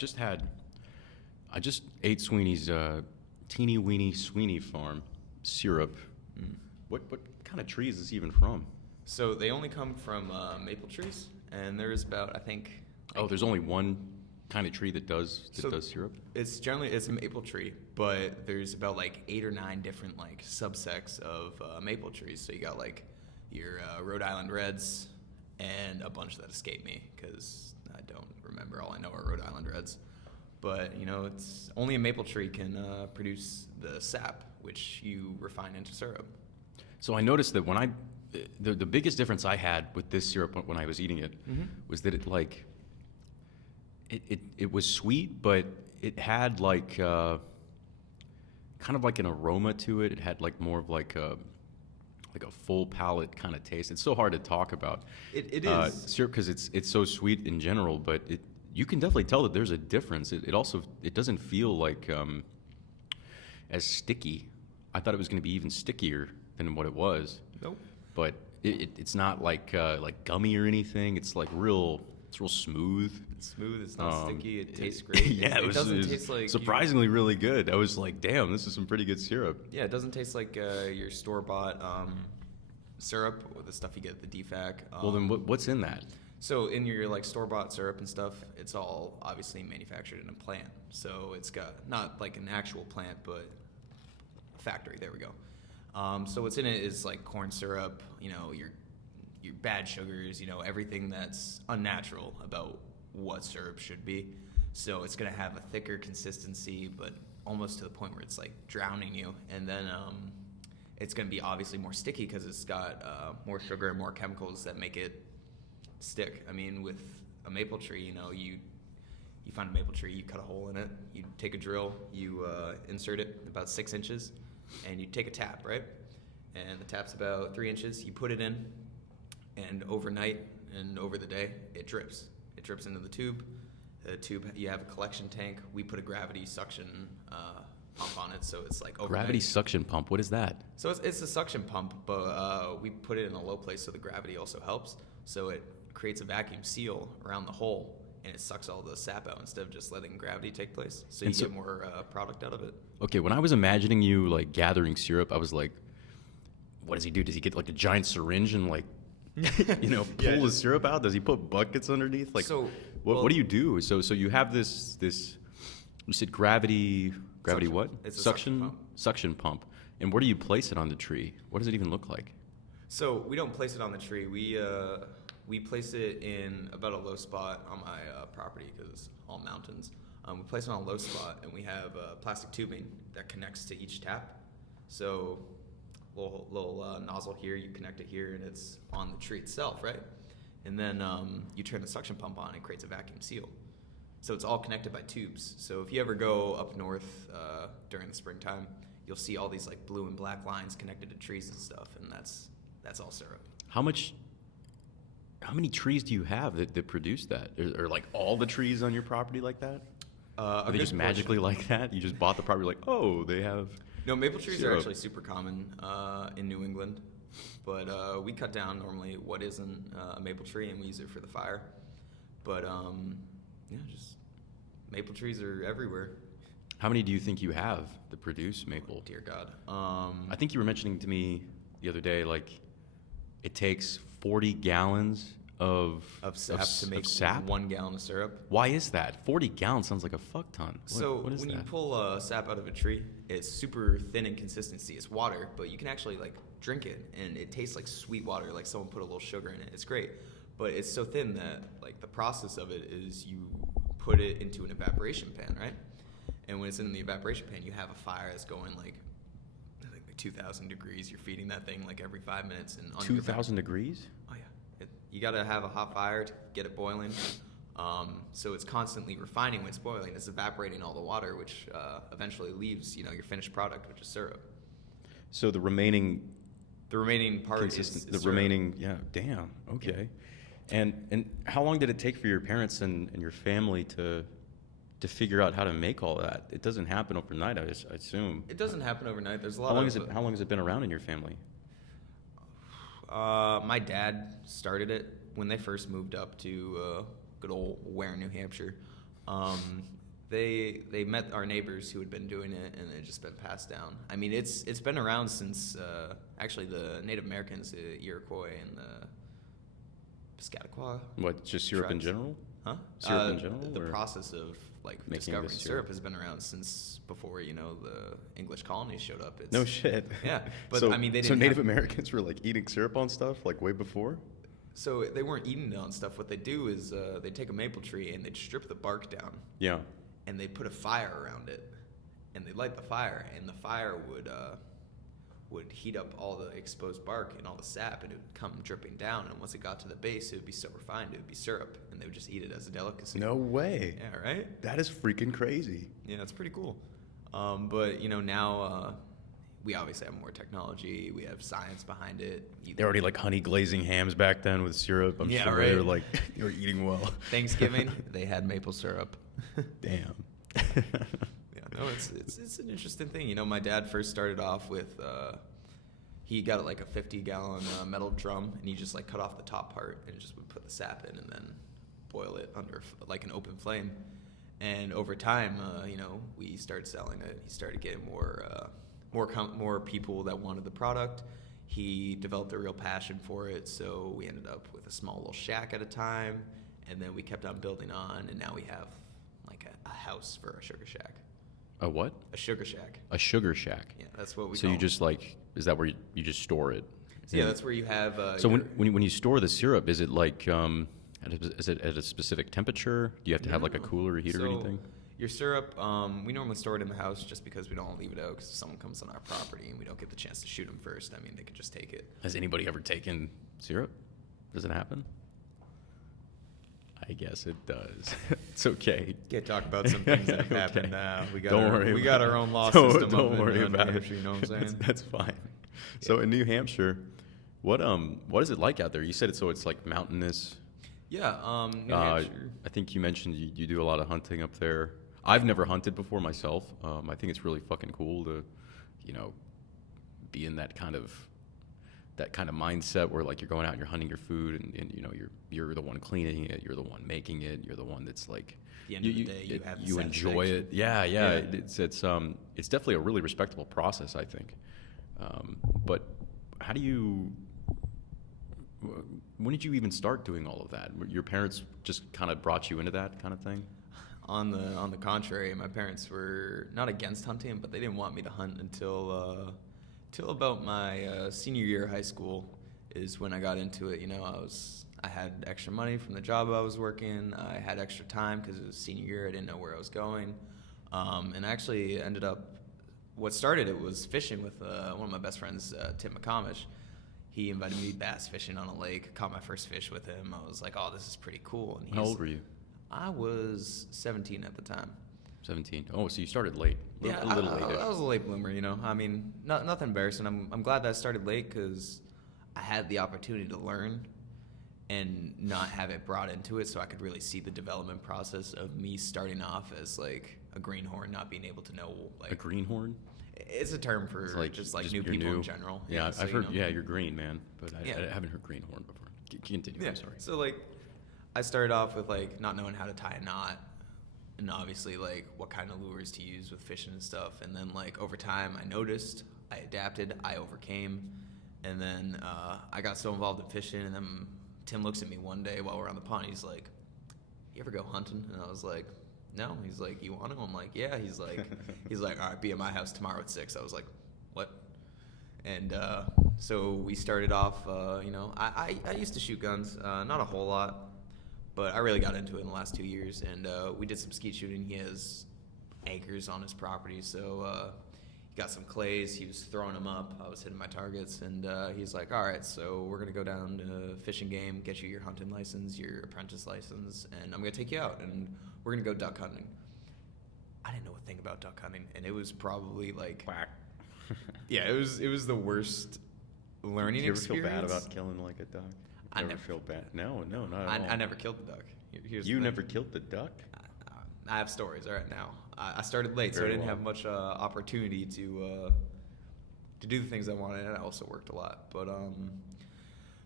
I just ate Sweeney's Teeney Weeney Sweeney Farm syrup. What kind of tree is this even from? So they only come from maple trees, and there's about, I think. Oh, there's only one kind of tree that does syrup? It's a maple tree, but there's about like 8 or 9 different like subsects of maple trees. So you got like your Rhode Island Reds and a bunch that escape me because I don't remember. All I know are Rhode Island Reds. But it's only a maple tree can produce the sap, which you refine into syrup. So I noticed that when the biggest difference I had with this syrup when I was eating it was that it was sweet, but it had like kind of like an aroma to it. It had like more of like a full palate kind of taste. It's so hard to talk about. It is syrup because it's so sweet in general, but you can definitely tell that there's a difference. It doesn't feel like as sticky. I thought it was going to be even stickier than what it was. Nope. But it's not like gummy or anything. It's like real smooth. It's smooth. It's not sticky. It tastes great. Yeah, it doesn't taste like surprisingly really good. I was like, damn, this is some pretty good syrup. Yeah, it doesn't taste like your store-bought syrup or the stuff you get at the DFAC. Well, then what's in that? So in your like store-bought syrup and stuff, it's all obviously manufactured in a plant. So it's got not like an actual plant, but a factory. There we go. So what's in it is like corn syrup, your bad sugars, everything that's unnatural about what syrup should be. So it's gonna have a thicker consistency, but almost to the point where it's like drowning you. And then it's gonna be obviously more sticky because it's got more sugar and more chemicals that make it stick. I mean, with a maple tree, you find a maple tree, you cut a hole in it, you take a drill, you insert it about 6 inches, and you take a tap, right? And the tap's about 3 inches. You put it in, and overnight and over the day, it drips. It drips into the tube. The tube, you have a collection tank. We put a gravity suction pump on it, so it's like overnight. Gravity suction pump. What is that? So it's a suction pump, but we put it in a low place so the gravity also helps. So it creates a vacuum seal around the hole, and it sucks all the sap out instead of just letting gravity take place. So you get more product out of it. Okay, when I was imagining you like gathering syrup, I was like, what does he do? Does he get like a giant syringe and like, pull the syrup out? Does he put buckets underneath? Like, what do you do? So you have this. You said gravity suction. What? It's a suction pump. And where do you place it on the tree? What does it even look like? So we don't place it on the tree. We place it in about a low spot on my property because it's all mountains. We place it on a low spot, and we have plastic tubing that connects to each tap. So little nozzle here, you connect it here, and it's on the tree itself, right? And then you turn the suction pump on, and it creates a vacuum seal. So it's all connected by tubes. So if you ever go up north during the springtime, you'll see all these like blue and black lines connected to trees and stuff, and that's all syrup. How many trees do you have that produce that? Or like all the trees on your property like that? Are they just magically like that? You just bought the property like, oh, they have... No, maple trees syrup. are actually super common in New England. But we cut down normally what isn't a maple tree, and we use it for the fire. But just maple trees are everywhere. How many do you think you have that produce maple? Oh, dear God. I think you were mentioning to me the other day, like, it takes 40 gallons of sap to make sap? 1 gallon of syrup. Why is that? 40 gallons sounds like a fuck ton. What is when that? you pull sap out of a tree, it's super thin in consistency. It's water, but you can actually like drink it, and it tastes like sweet water, like someone put a little sugar in it. It's great, but it's so thin that like the process of it is you put it into an evaporation pan, right? And when it's in the evaporation pan, you have a fire that's going like 2,000 degrees. You're feeding that thing like every 5 minutes. And 2,000 degrees? Oh yeah. You got to have a hot fire to get it boiling. So it's constantly refining when it's boiling. It's evaporating all the water, which eventually leaves your finished product, which is syrup. So the remaining part is the syrup. remaining, yeah, damn, okay. And how long did it take for your parents and your family to figure out how to make all that? It doesn't happen overnight, I assume. It doesn't happen overnight. There's a lot How long has it been around in your family? My dad started it when they first moved up to good old Ware, New Hampshire. They met our neighbors who had been doing it, and it just been passed down. I mean, it's been around since actually the Native Americans, the Iroquois and the Piscataqua. What, just syrup tribes. in general? Huh? Syrup in general? The or? process of like Making discovering the syrup syrup has been around since before the English colonies showed up. No shit. Yeah, but so, I mean, they so didn't. Native Americans were like eating syrup on stuff like way before. So they weren't eating it on stuff. What they do is they take a maple tree and they'd strip the bark down. Yeah. And they put a fire around it, and they light the fire, and the fire would heat up all the exposed bark and all the sap, and it would come dripping down. And once it got to the base, it would be so refined, it would be syrup, and they would just eat it as a delicacy. No way. Yeah, right? That is freaking crazy. Yeah, it's pretty cool. But now we obviously have more technology. We have science behind it. They're already like honey glazing hams back then with syrup. I'm sure right. they're like they were eating well. Thanksgiving, they had maple syrup. Damn. Yeah, no, it's an interesting thing. My dad first started off with he got like a 50-gallon metal drum, and he just like cut off the top part and just would put the sap in and then boil it under like an open flame. And over time, we started selling it. He started getting more people that wanted the product. He developed a real passion for it, so we ended up with a small little shack at a time, and then we kept on building on, and now we have like a house for a sugar shack. A what? A sugar shack. A sugar shack. Yeah, that's what we So call you just like, is that where you just store it? So yeah, that's where you have. So when you store the syrup, is it like is it at a specific temperature? Do you have to have like a cooler or heater or anything? Your syrup, we normally store it in the house just because we don't want to leave it out because if someone comes on our property and we don't get the chance to shoot them first, I mean, they could just take it. Has anybody ever taken syrup? Does it happen? I guess it does. It's okay. Can't talk about some things that have Okay. happened. We got our own law don't, system. Don't up worry in about New it. Hampshire, you know what I'm saying? That's fine. So in New Hampshire, what is it like out there? You said it's like mountainous. Yeah, New Hampshire. I think you mentioned you do a lot of hunting up there. I've never hunted before myself. I think it's really fucking cool to, be in that kind of mindset where like you're going out and you're hunting your food and you're the one cleaning it, you're the one making it, you're the one that's like At the end of the day, you enjoy it. Yeah. It's definitely a really respectable process, I think. But how do you? When did you even start doing all of that? Your parents just kind of brought you into that kind of thing? On the contrary, my parents were not against hunting, but they didn't want me to hunt until about my senior year of high school is when I got into it. I had extra money from the job I was working. I had extra time because it was senior year. I didn't know where I was going, and I actually ended up. What started it was fishing with one of my best friends, Tim McComish. He invited me bass fishing on a lake. Caught my first fish with him. I was like, "Oh, this is pretty cool." And How old were you? I was 17 at the time. 17. Oh, so you started late. A little late. I was a late bloomer, I mean, nothing embarrassing. I'm glad that I started late because I had the opportunity to learn and not have it brought into it, so I could really see the development process of me starting off as like a greenhorn, not being able to know like A greenhorn? It's a term for just new people in general. Yeah, so, I've heard. Yeah, you're green, man, but I Yeah. haven't heard greenhorn before. Continue. Yeah. I'm sorry. So like, I started off with like not knowing how to tie a knot, and obviously like what kind of lures to use with fishing and stuff. And then like over time, I noticed, I adapted, I overcame, and then I got so involved in fishing. And then Tim looks at me one day while we're on the pond. He's like, "You ever go hunting?" And I was like, "No." He's like, "You want to?" I'm like, "Yeah." He's like, "All right, be at my house tomorrow at 6." I was like, "What?" And so we started off. I used to shoot guns, not a whole lot. But I really got into it in the last 2 years, and we did some skeet shooting. He has anchors on his property, so he got some clays. He was throwing them up. I was hitting my targets, and he's like, "All right, so we're gonna go down to Fish and Game, get you your hunting license, your apprentice license, and I'm gonna take you out, and we're gonna go duck hunting." I didn't know a thing about duck hunting, and it was probably like, Quack. yeah, it was the worst learning Did you ever experience. feel bad about killing like a duck? I never never feel bad. No, not at all. I never killed the duck. Here's the You thing. never killed the duck? I have stories. All right, now I started late, so I Very didn't well. have much opportunity to do the things I wanted, and I also worked a lot. But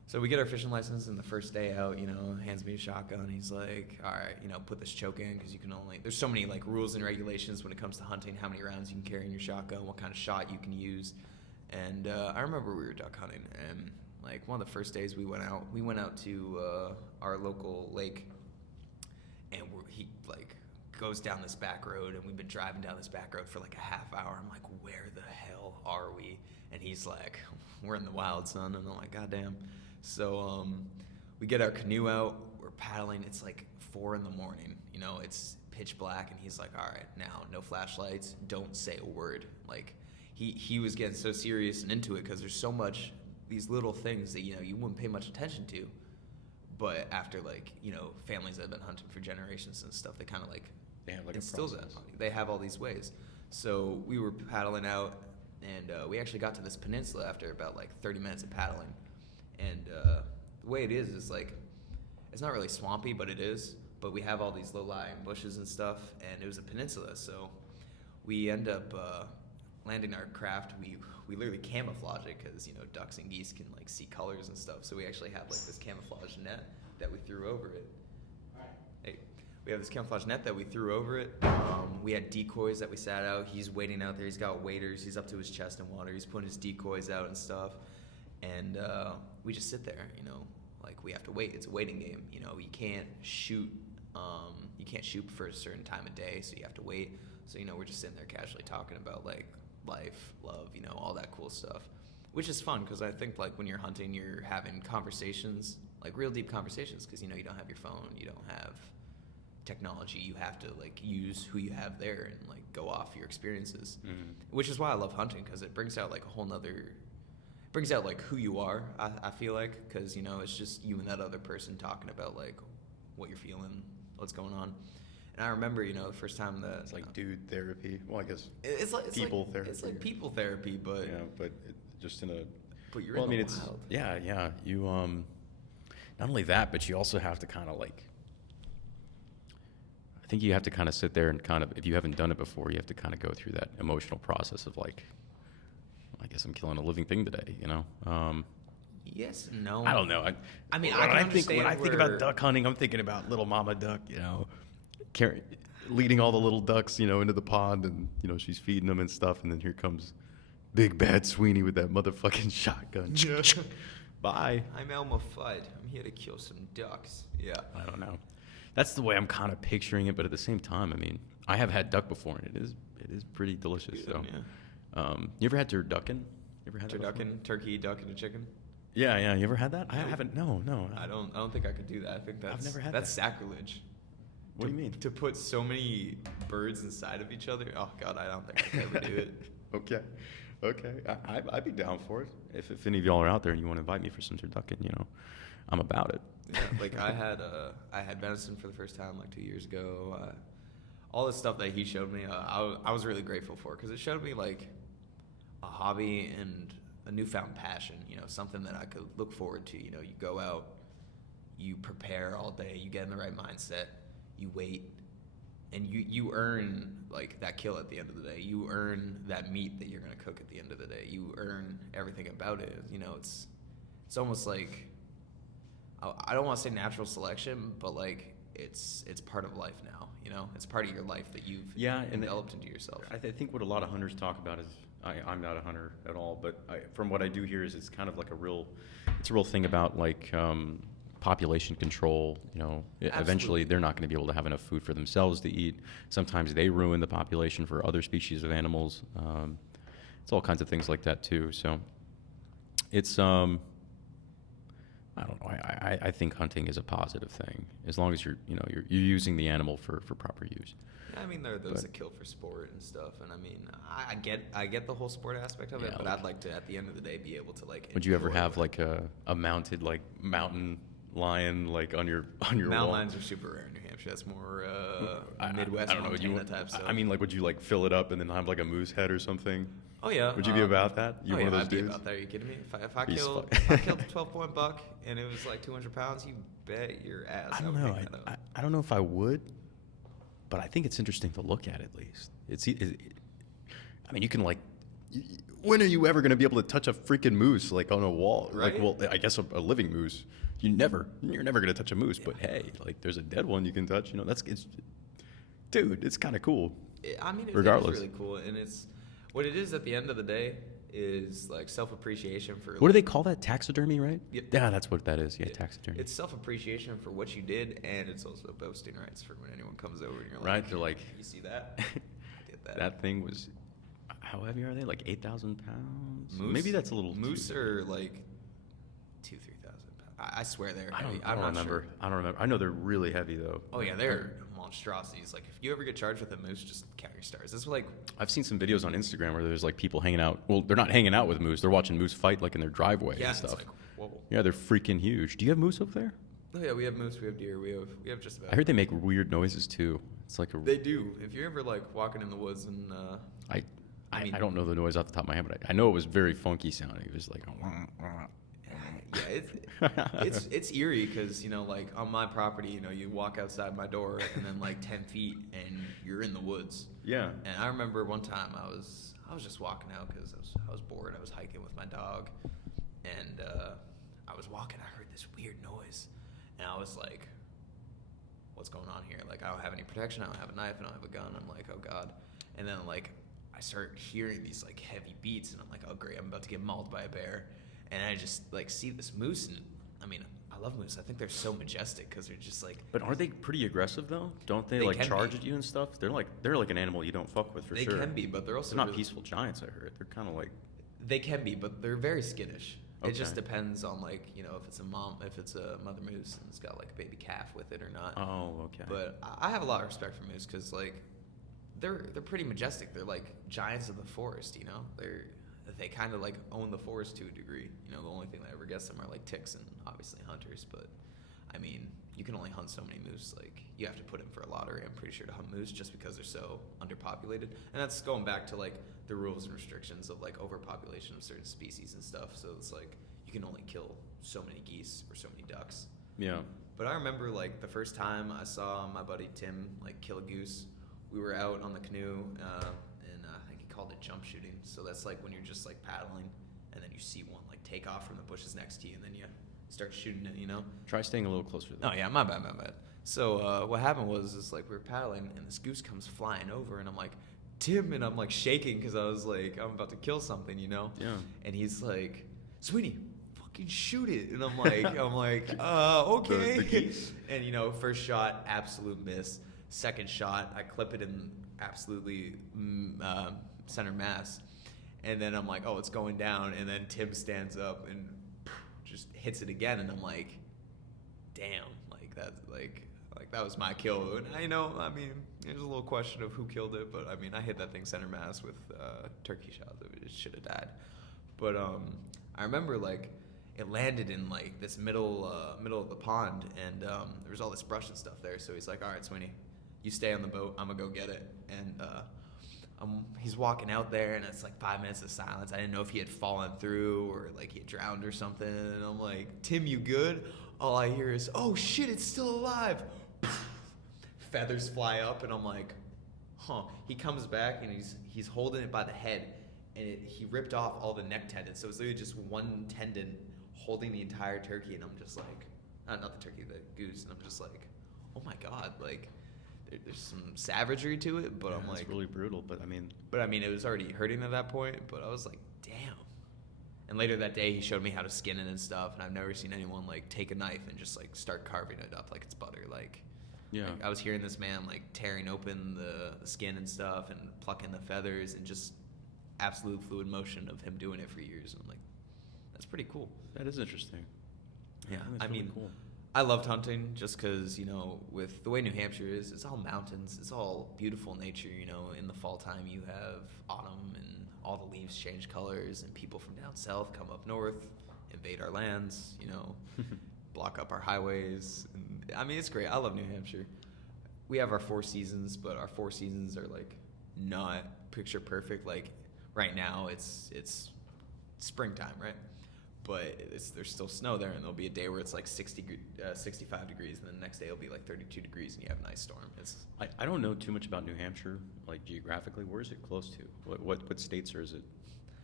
So we get our fishing license, and the first day out, hands me a shotgun. He's like, all right, put this choke in, because you can only, there's so many like rules and regulations when it comes to hunting, how many rounds you can carry in your shotgun, what kind of shot you can use. And I remember we were duck hunting, and like one of the first days we went out to our local lake, and he like goes down this back road, and we've been driving down this back road for like a half hour. I'm like, where the hell are we? And he's like, we're in the wild, son. And I'm like, goddamn. So we get our canoe out, we're paddling. It's like 4 a.m. It's pitch black, and he's like, all right, now no flashlights, don't say a word. Like he was getting so serious and into it, because there's so much, these little things that you wouldn't pay much attention to, but after like families that have been hunting for generations and stuff, they kind of like instills that. They have all these ways. So we were paddling out, and we actually got to this peninsula after about like 30 minutes of paddling. And the way it is like, it's not really swampy, but it is. But we have all these low-lying bushes and stuff, and it was a peninsula. So we end up landing our craft. We literally camouflage it, because ducks and geese can like see colors and stuff. So we actually have like this camouflage net that we threw over it. Hey, we have this camouflage net that we threw over it. We had decoys that we sat out. He's waiting out there. He's got waders. He's up to his chest in water. He's putting his decoys out and stuff. And we just sit there, like we have to wait. It's a waiting game. You can't shoot. You can't shoot for a certain time of day, so you have to wait. So we're just sitting there casually talking about like life, love, all that cool stuff, which is fun, because I think like when you're hunting, you're having conversations, like real deep conversations, because you don't have your phone, you don't have technology. You have to like use who you have there and like go off your experiences, which is why I love hunting, because it brings out like a whole nother. Brings out like who you are, I feel like, because it's just you and that other person talking about like what you're feeling, what's going on. And I remember the first time that it's like dude therapy. Well, I guess it's people therapy. It's like people therapy, but but just in a. But you're in the wild. It's yeah. You not only that, but you also have to kind of like. I think you have to kind of sit there and kind of, if you haven't done it before, you have to kind of go through that emotional process of like, I guess I'm killing a living thing today, Yes, no. I don't know. I mean, when I think about duck hunting, I'm thinking about little mama duck, leading all the little ducks, into the pond, and she's feeding them and stuff, and then here comes big bad Sweeney with that motherfucking shotgun. Bye. I'm Elmer Fudd. I'm here to kill some ducks. Yeah. I don't know. That's the way I'm kind of picturing it, but at the same time, I mean, I have had duck before, and it is pretty delicious. Good, so. Yeah. You ever had turducken? You ever had turducken, turkey, duck, and a chicken? Yeah. You ever had that? I haven't. No. I don't think I could do that. I think I've never had that's sacrilege. What do you mean? To put so many birds inside of each other? Oh God, I don't think I could ever do it. Okay. I'd be down for it. If any of y'all are out there and you want to invite me for some turducken, I'm about it. Yeah, like I had venison for the first time like 2 years ago. All the stuff that he showed me, I was really grateful for, because it showed me like a hobby and a newfound passion, something that I could look forward to. You go out, you prepare all day, you get in the right mindset, you wait, and you earn like that kill at the end of the day. You earn that meat that you're going to cook at the end of the day. You earn everything about it. It's almost like, I don't want to say natural selection, but like it's part of life now. It's part of your life that you've developed into yourself. I think what a lot of hunters talk about is, I'm not a hunter at all, but from what I do hear is it's kind of like a real thing about like population control. Eventually they're not going to be able to have enough food for themselves to eat. Sometimes they ruin the population for other species of animals. It's all kinds of things like that too. So it's I don't know. I think hunting is a positive thing as long as you're using the animal for proper use. I mean, there are those that kill for sport and stuff, and I mean, I get the whole sport aspect of it, but I'd like to, at the end of the day, be able to like. Would you ever have like a mounted like mountain lion like on your mountain wall? lions are super rare in New Hampshire. That's more Midwest. I don't know. Montana type stuff. I mean, like, would you like fill it up and then have like a moose head or something? Oh yeah. Would you be about that? You one of those I'd dudes? be about that. Are you kidding me? If I killed a 12-point buck and it was like 200 pounds, you bet your ass. I don't know. I don't know if I would, but I think it's interesting to look at least. I mean, you when are you ever going to be able to touch a freaking moose like on a wall? Right? Like, well, I guess a living moose. You're never going to touch a moose. But hey, like there's a dead one you can touch. You know, dude, it's kind of cool. I mean, it's really cool, and it's what it is at the end of the day is like self-appreciation for. What do they call that? Taxidermy, right? Yep. Yeah, that's what that is. Yeah, taxidermy. It's self-appreciation for what you did, and it's also boasting rights for when anyone comes over and you're like, right? They're like, you see that? I did that. That thing was. How heavy are they? Like 8,000 pounds? Moose? Maybe that's a little. Moose are like 2,000-3,000 pounds. I swear they're heavy. I don't remember. Sure. I don't remember. I know they're really heavy though. Oh yeah, they're monstrosities. Like if you ever get charged with a moose, just count your stars. It's like I've seen some videos on Instagram where there's like people hanging out. Well, they're not hanging out with moose. They're watching moose fight like in their driveway and stuff. It's like, whoa. Yeah, they're freaking huge. Do you have moose over there? Oh yeah, we have moose. We have deer. We have just about. I heard they make weird noises too. It's like they do. If you're ever like walking in the woods and I don't know the noise off the top of my head, but I know it was very funky sounding. It was like, yeah, it's eerie because you know, like on my property, you know, you walk outside my door and then like 10 feet and you're in the woods. Yeah. And I remember one time I was just walking out because I was bored. I was hiking with my dog, and I was walking. I heard this weird noise, and I was like, "What's going on here?" Like I don't have any protection. I don't have a knife. I don't have a gun. I'm like, "Oh God!" And then like I start hearing these like heavy beats, and I'm like, "Oh great, I'm about to get mauled by a bear." And I just like see this moose, and I mean, I love moose. I think they're so majestic because they're just like. But aren't they pretty aggressive though? Don't they like charge at you and stuff? They're like an animal you don't fuck with for sure. They can be, but they're also not peaceful giants. I heard they're kind of like. They can be, but they're very skittish. Okay. It just depends on like if it's a mother moose and it's got like a baby calf with it or not. Oh, okay. But I have a lot of respect for moose because like they're pretty majestic. They're like giants of the forest. You know, they kind of like own the forest to a degree. You know, the only thing that ever gets them are like ticks and obviously hunters. But I mean, you can only hunt so many moose. Like you have to put in for a lottery, I'm pretty sure, to hunt moose just because they're so underpopulated. And that's going back to like the rules and restrictions of like overpopulation of certain species and stuff. So it's like you can only kill so many geese or so many ducks. Yeah. But I remember like the first time I saw my buddy Tim like kill a goose. We were out on the canoe, and I think he called it jump shooting. So that's like when you're just like paddling, and then you see one like take off from the bushes next to you, and then you start shooting it. You know. Try staying a little closer to that. Oh yeah, my bad. So what happened was like we were paddling, and this goose comes flying over, and I'm like, Tim, and I'm like shaking because I was like, I'm about to kill something, you know. Yeah. And he's like, Sweeney, fucking shoot it, and I'm like, okay. The geese? And you know, first shot, absolute miss. Second shot, I clip it in absolutely center mass, and then I'm like, oh, it's going down, and then Tim stands up and just hits it again, and I'm like, damn, like that's like that was my kill. And I know, I mean, there's a little question of who killed it, but I mean, I hit that thing center mass with turkey shots. It should have died. But I remember like it landed in like this middle of the pond, and there was all this brush and stuff there. So he's like, all right, Sweeney, you stay on the boat. I'm gonna go get it. And he's walking out there, and it's like 5 minutes of silence. I didn't know if he had fallen through or like he had drowned or something. And I'm like, Tim, you good? All I hear is, oh shit, it's still alive. Feathers fly up, and I'm like, huh. He comes back, and he's holding it by the head, and he ripped off all the neck tendons. So it's literally just one tendon holding the entire turkey, and I'm just like, not the turkey, the goose, and I'm just like, oh my God, like, there's some savagery to it, but I'm like, it's really brutal. But I mean, it was already hurting at that point. But I was like, damn. And later that day, he showed me how to skin it and stuff, and I've never seen anyone like take a knife and just like start carving it up like it's butter. Like, yeah, like, I was hearing this man like tearing open the skin and stuff and plucking the feathers and just absolute fluid motion of him doing it for years. And I'm like, that's pretty cool. That is interesting. Yeah, I mean, cool. I loved hunting just because, you know, with the way New Hampshire is, it's all mountains. It's all beautiful nature, you know. In the fall time, you have autumn and all the leaves change colors, and people from down south come up north, invade our lands, you know, block up our highways. And, I mean, it's great. I love New Hampshire. We have our 4 seasons, but our 4 seasons are, like, not picture perfect. Like, right now, it's springtime, right? But there's still snow there, and there'll be a day where it's like 65 degrees, and then the next day it'll be like 32 degrees, and you have an ice storm. I don't know too much about New Hampshire, like geographically. Where is it close to? What states or is it?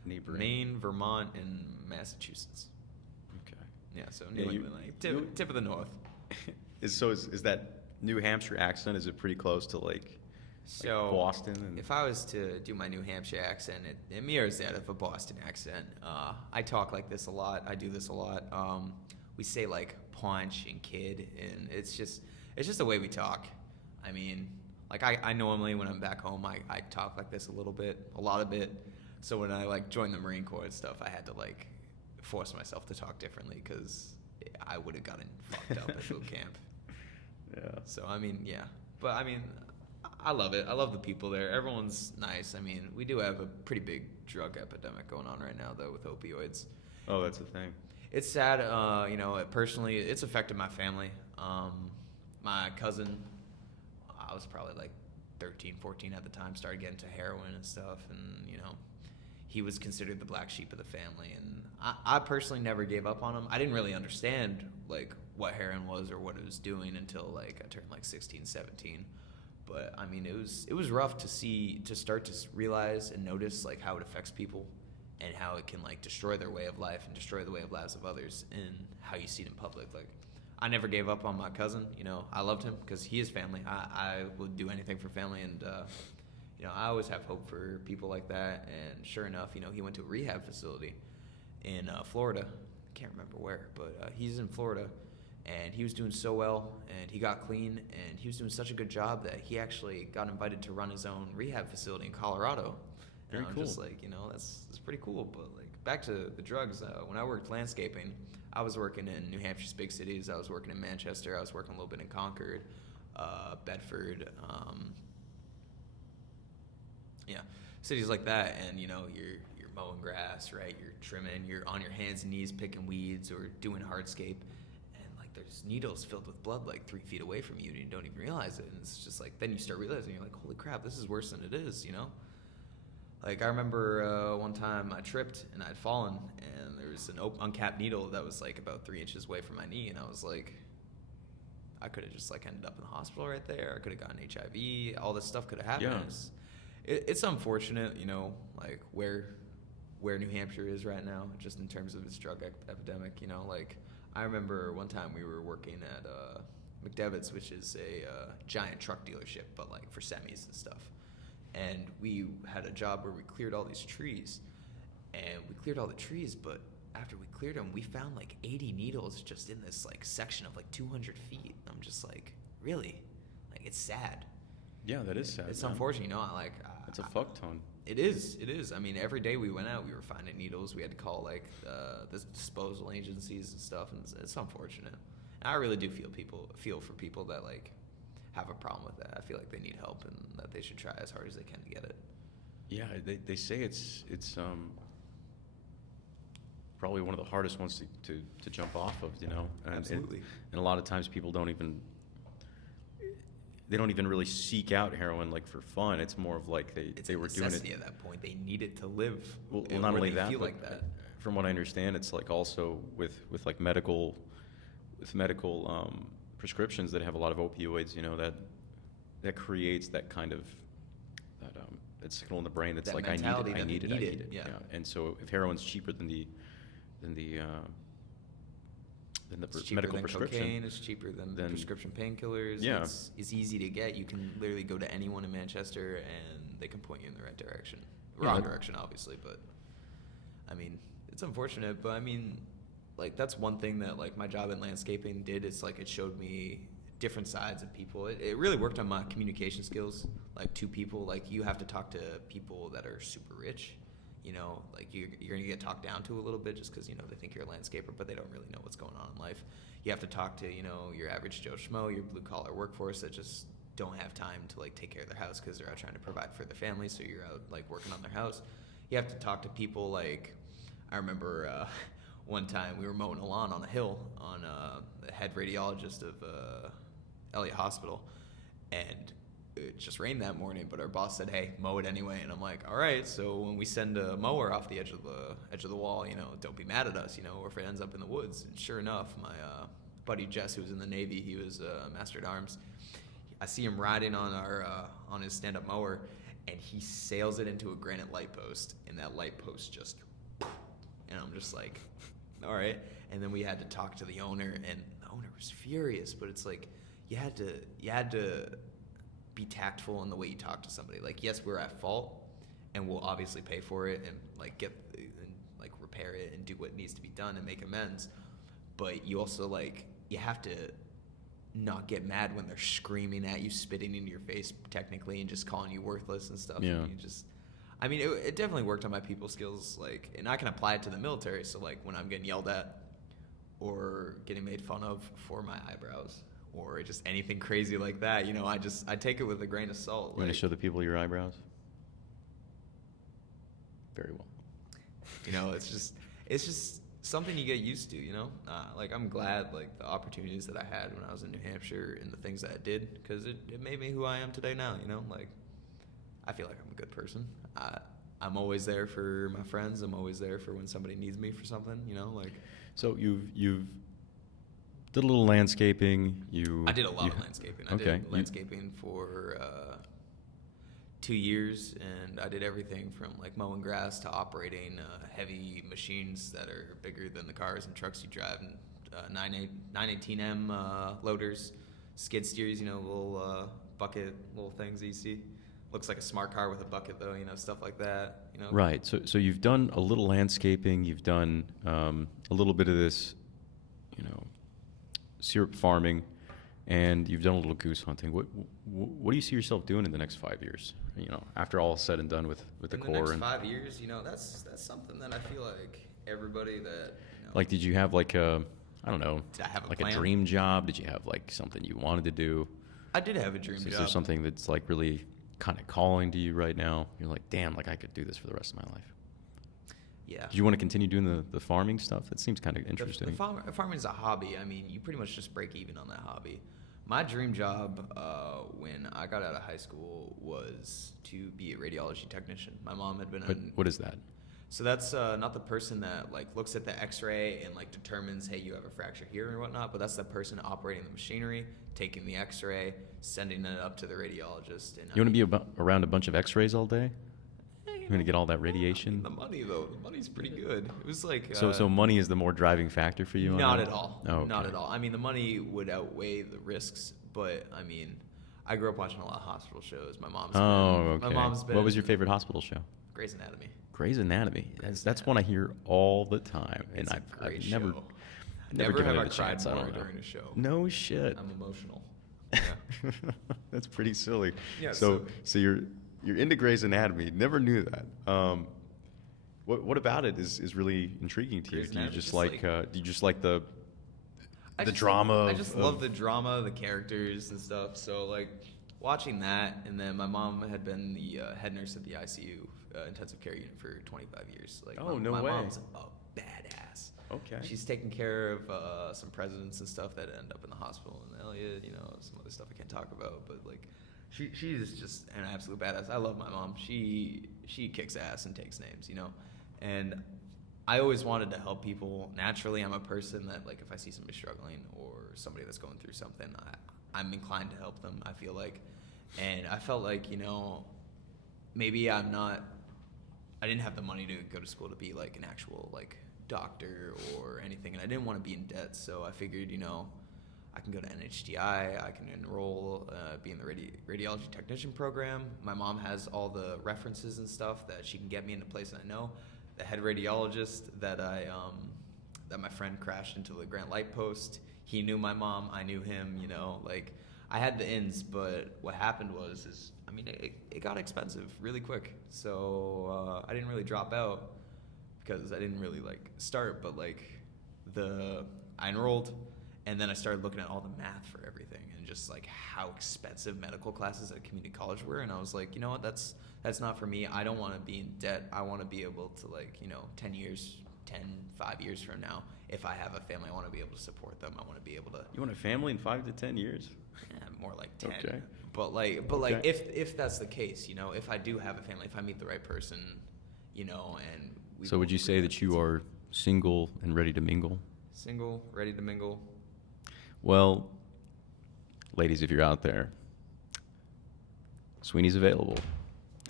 neighboring? Maine, Vermont, and Massachusetts. Okay. Yeah, so New England, like tip of the north. Is that New Hampshire accent? Is it pretty close to like Boston? And if I was to do my New Hampshire accent, it mirrors that of a Boston accent. I talk like this a lot. I do this a lot. We say like paunch and kid, and it's just the way we talk. I mean, like I normally when I'm back home, I talk like this a lot of it. So when I like joined the Marine Corps and stuff, I had to like force myself to talk differently because I would have gotten fucked up at boot camp. Yeah. So I mean, yeah, but I mean, I love it. I love the people there. Everyone's nice. I mean, we do have a pretty big drug epidemic going on right now, though, with opioids. Oh, that's the thing. It's sad. Personally, it's affected my family. My cousin, I was probably like 13, 14 at the time, started getting into heroin and stuff, and he was considered the black sheep of the family. And I personally never gave up on him. I didn't really understand like what heroin was or what it was doing until like I turned like 16, 17. But I mean, it was rough to start to realize and notice like how it affects people and how it can like destroy their way of life and destroy the way of lives of others and how you see it in public. Like, I never gave up on my cousin. I loved him because he is family. I would do anything for family, and I always have hope for people like that. And sure enough, he went to a rehab facility in Florida. I can't remember where, but he's in Florida. And he was doing so well, and he got clean, and he was doing such a good job that he actually got invited to run his own rehab facility in Colorado. And I'm just like, that's pretty cool. But like back to the drugs, when I worked landscaping, I was working in New Hampshire's big cities. I was working in Manchester. I was working a little bit in Concord, Bedford, cities like that. And you're mowing grass, right? You're trimming. You're on your hands and knees picking weeds or doing hardscape. There's needles filled with blood like 3 feet away from you and you don't even realize it. And it's just like, then you start realizing, you're like, holy crap, this is worse than it is, Like I remember one time I tripped and I'd fallen and there was an uncapped needle that was like about 3 inches away from my knee. And I was like, I could have just like ended up in the hospital right there. I could have gotten HIV. All this stuff could have happened. Yeah. It's unfortunate, like where New Hampshire is right now, just in terms of its drug epidemic, like, I remember one time we were working at McDevitt's, which is a giant truck dealership, but like for semis and stuff. And we had a job where we cleared all these trees. And we cleared all the trees, but after we cleared them, we found like 80 needles just in this like section of like 200 feet. I'm just like, really? Like, it's sad. Yeah, that is sad. It's unfortunate, it's a fuck ton. It is. I mean, every day we went out, we were finding needles. We had to call like the disposal agencies and stuff, and it's unfortunate. And I really do feel for people that like have a problem with that. I feel like they need help and that they should try as hard as they can to get it. Yeah, they say it's probably one of the hardest ones to jump off of, And, Absolutely. And a lot of times people don't even really seek out heroin like for fun. It's more of like they were doing it at that point. They need it to live. Well, not only that, but like that. From what I understand, it's like also with like medical prescriptions that have a lot of opioids. That creates that kind of that signal in the brain that's that like I need it. Yeah. And so if heroin's cheaper than the medical prescription. Cocaine, it's cheaper than prescription painkillers. Yeah. It's easy to get. You can literally go to anyone in Manchester and they can point you in the right direction. Wrong direction, obviously, but I mean, it's unfortunate, but I mean, like, that's one thing that like my job in landscaping did. It's like it showed me different sides of people. It really worked on my communication skills, like to people. Like, you have to talk to people that are super rich. Like you're going to get talked down to a little bit just because, they think you're a landscaper, but they don't really know what's going on in life. You have to talk to, your average Joe Schmo, your blue-collar workforce that just don't have time to, like, take care of their house because they're out trying to provide for their family, so you're out, like, working on their house. You have to talk to people like, I remember one time we were mowing a lawn on a hill on the head radiologist of Elliott Hospital, and it just rained that morning, but our boss said, hey, mow it anyway. And I'm like, all right. So when we send a mower off the edge of the wall, don't be mad at us, or if it ends up in the woods. And sure enough, my buddy Jess, who was in the Navy, he was master at arms. I see him riding on his stand-up mower, and he sails it into a granite light post, and that light post just, and I'm just like, all right. And then we had to talk to the owner, and the owner was furious, but it's like, you had to be tactful in the way you talk to somebody. Like, yes, we're at fault, and we'll obviously pay for it and like repair it and do what needs to be done and make amends. But you also you have to not get mad when they're screaming at you, spitting into your face technically, and just calling you worthless and stuff. Yeah. And it definitely worked on my people skills, and I can apply it to the military. So when I'm getting yelled at or getting made fun of for my eyebrows or just anything crazy like that, I take it with a grain of salt. You want to show the people your eyebrows? Very well. It's just something you get used to, I'm glad the opportunities that I had when I was in New Hampshire and the things that I did, because it made me who I am today now. I feel like I'm a good person. I'm always there for my friends. I'm always there for when somebody needs me for something. So you've did a little landscaping. I did a lot of landscaping. I did landscaping for 2 years, and I did everything from mowing grass to operating heavy machines that are bigger than the cars and trucks you drive, and 918M loaders, skid steers, little bucket, little things that you see. Looks like a smart car with a bucket though, stuff like that. Right. So you've done a little landscaping. You've done a little bit of this, syrup farming, and you've done a little goose hunting. What do you see yourself doing in the next 5 years? After all is said and done with the core. In the next 5 years, that's something that I feel like everybody that. Did you have a I don't know, did I have a dream job? Did you have something you wanted to do? I did have a dream job. Is there something that's really kind of calling to you right now? You're like, damn, I could do this for the rest of my life. Yeah. Do you want to continue doing the farming stuff? That seems kind of interesting. The farming is a hobby. You pretty much just break even on that hobby. My dream job when I got out of high school was to be a radiology technician. My mom had been what is that? So that's not the person that looks at the x-ray and determines, hey, you have a fracture here or whatnot, but that's the person operating the machinery, taking the x-ray, sending it up to the radiologist. And you want to be around a bunch of x-rays all day? You're going to get all that radiation? The money, though. The money's pretty good. It was So money is the more driving factor for you? Not at all. Oh, okay. Not at all. The money would outweigh the risks, but, I grew up watching a lot of hospital shows. My mom's been... What was your favorite hospital show? Grey's Anatomy. Grey's Anatomy. That's one I hear all the time, and I've never have I cried more during a show. No shit. I'm emotional. Yeah. That's pretty silly. Yeah. So you're into Grey's Anatomy. Never knew that. What about it is really intriguing to you? Do you just like the drama? I just love the drama, the characters and stuff. So watching that, and then my mom had been the head nurse at the ICU intensive care unit for 25 years. No way. My mom's a badass. Okay. She's taking care of some presidents and stuff that end up in the hospital in Elliott. Some other stuff I can't talk about, but she's just an absolute badass. I love my mom. She kicks ass and takes names, and I always wanted to help people. Naturally, I'm a person that if I see somebody struggling or somebody that's going through something, I'm inclined to help them, I feel like. And I felt maybe I didn't have the money to go to school to be an actual doctor or anything, and I didn't want to be in debt, so I figured I can go to NHTI, I can enroll, be in the radiology technician program. My mom has all the references and stuff that she can get me into places I know. The head radiologist that that my friend crashed into the Grant Light Post, he knew my mom, I knew him, I had the ins, but what happened was it got expensive really quick. So I didn't really drop out because I didn't really start, but I enrolled, and then I started looking at all the math for everything and just how expensive medical classes at community college were, and I was like, you know what, that's not for me. I don't want to be in debt. I want to be able to 5 years from now, if I have a family, I want to be able to support them. I want to be able to. You want a family in 5 to 10 years? Yeah, more like 10. Okay. But okay. If that's the case, if I do have a family, if I meet the right person, and we. So would you say that you are single and ready to mingle? Single, ready to mingle. Well, ladies, if you're out there, Sweeney's available.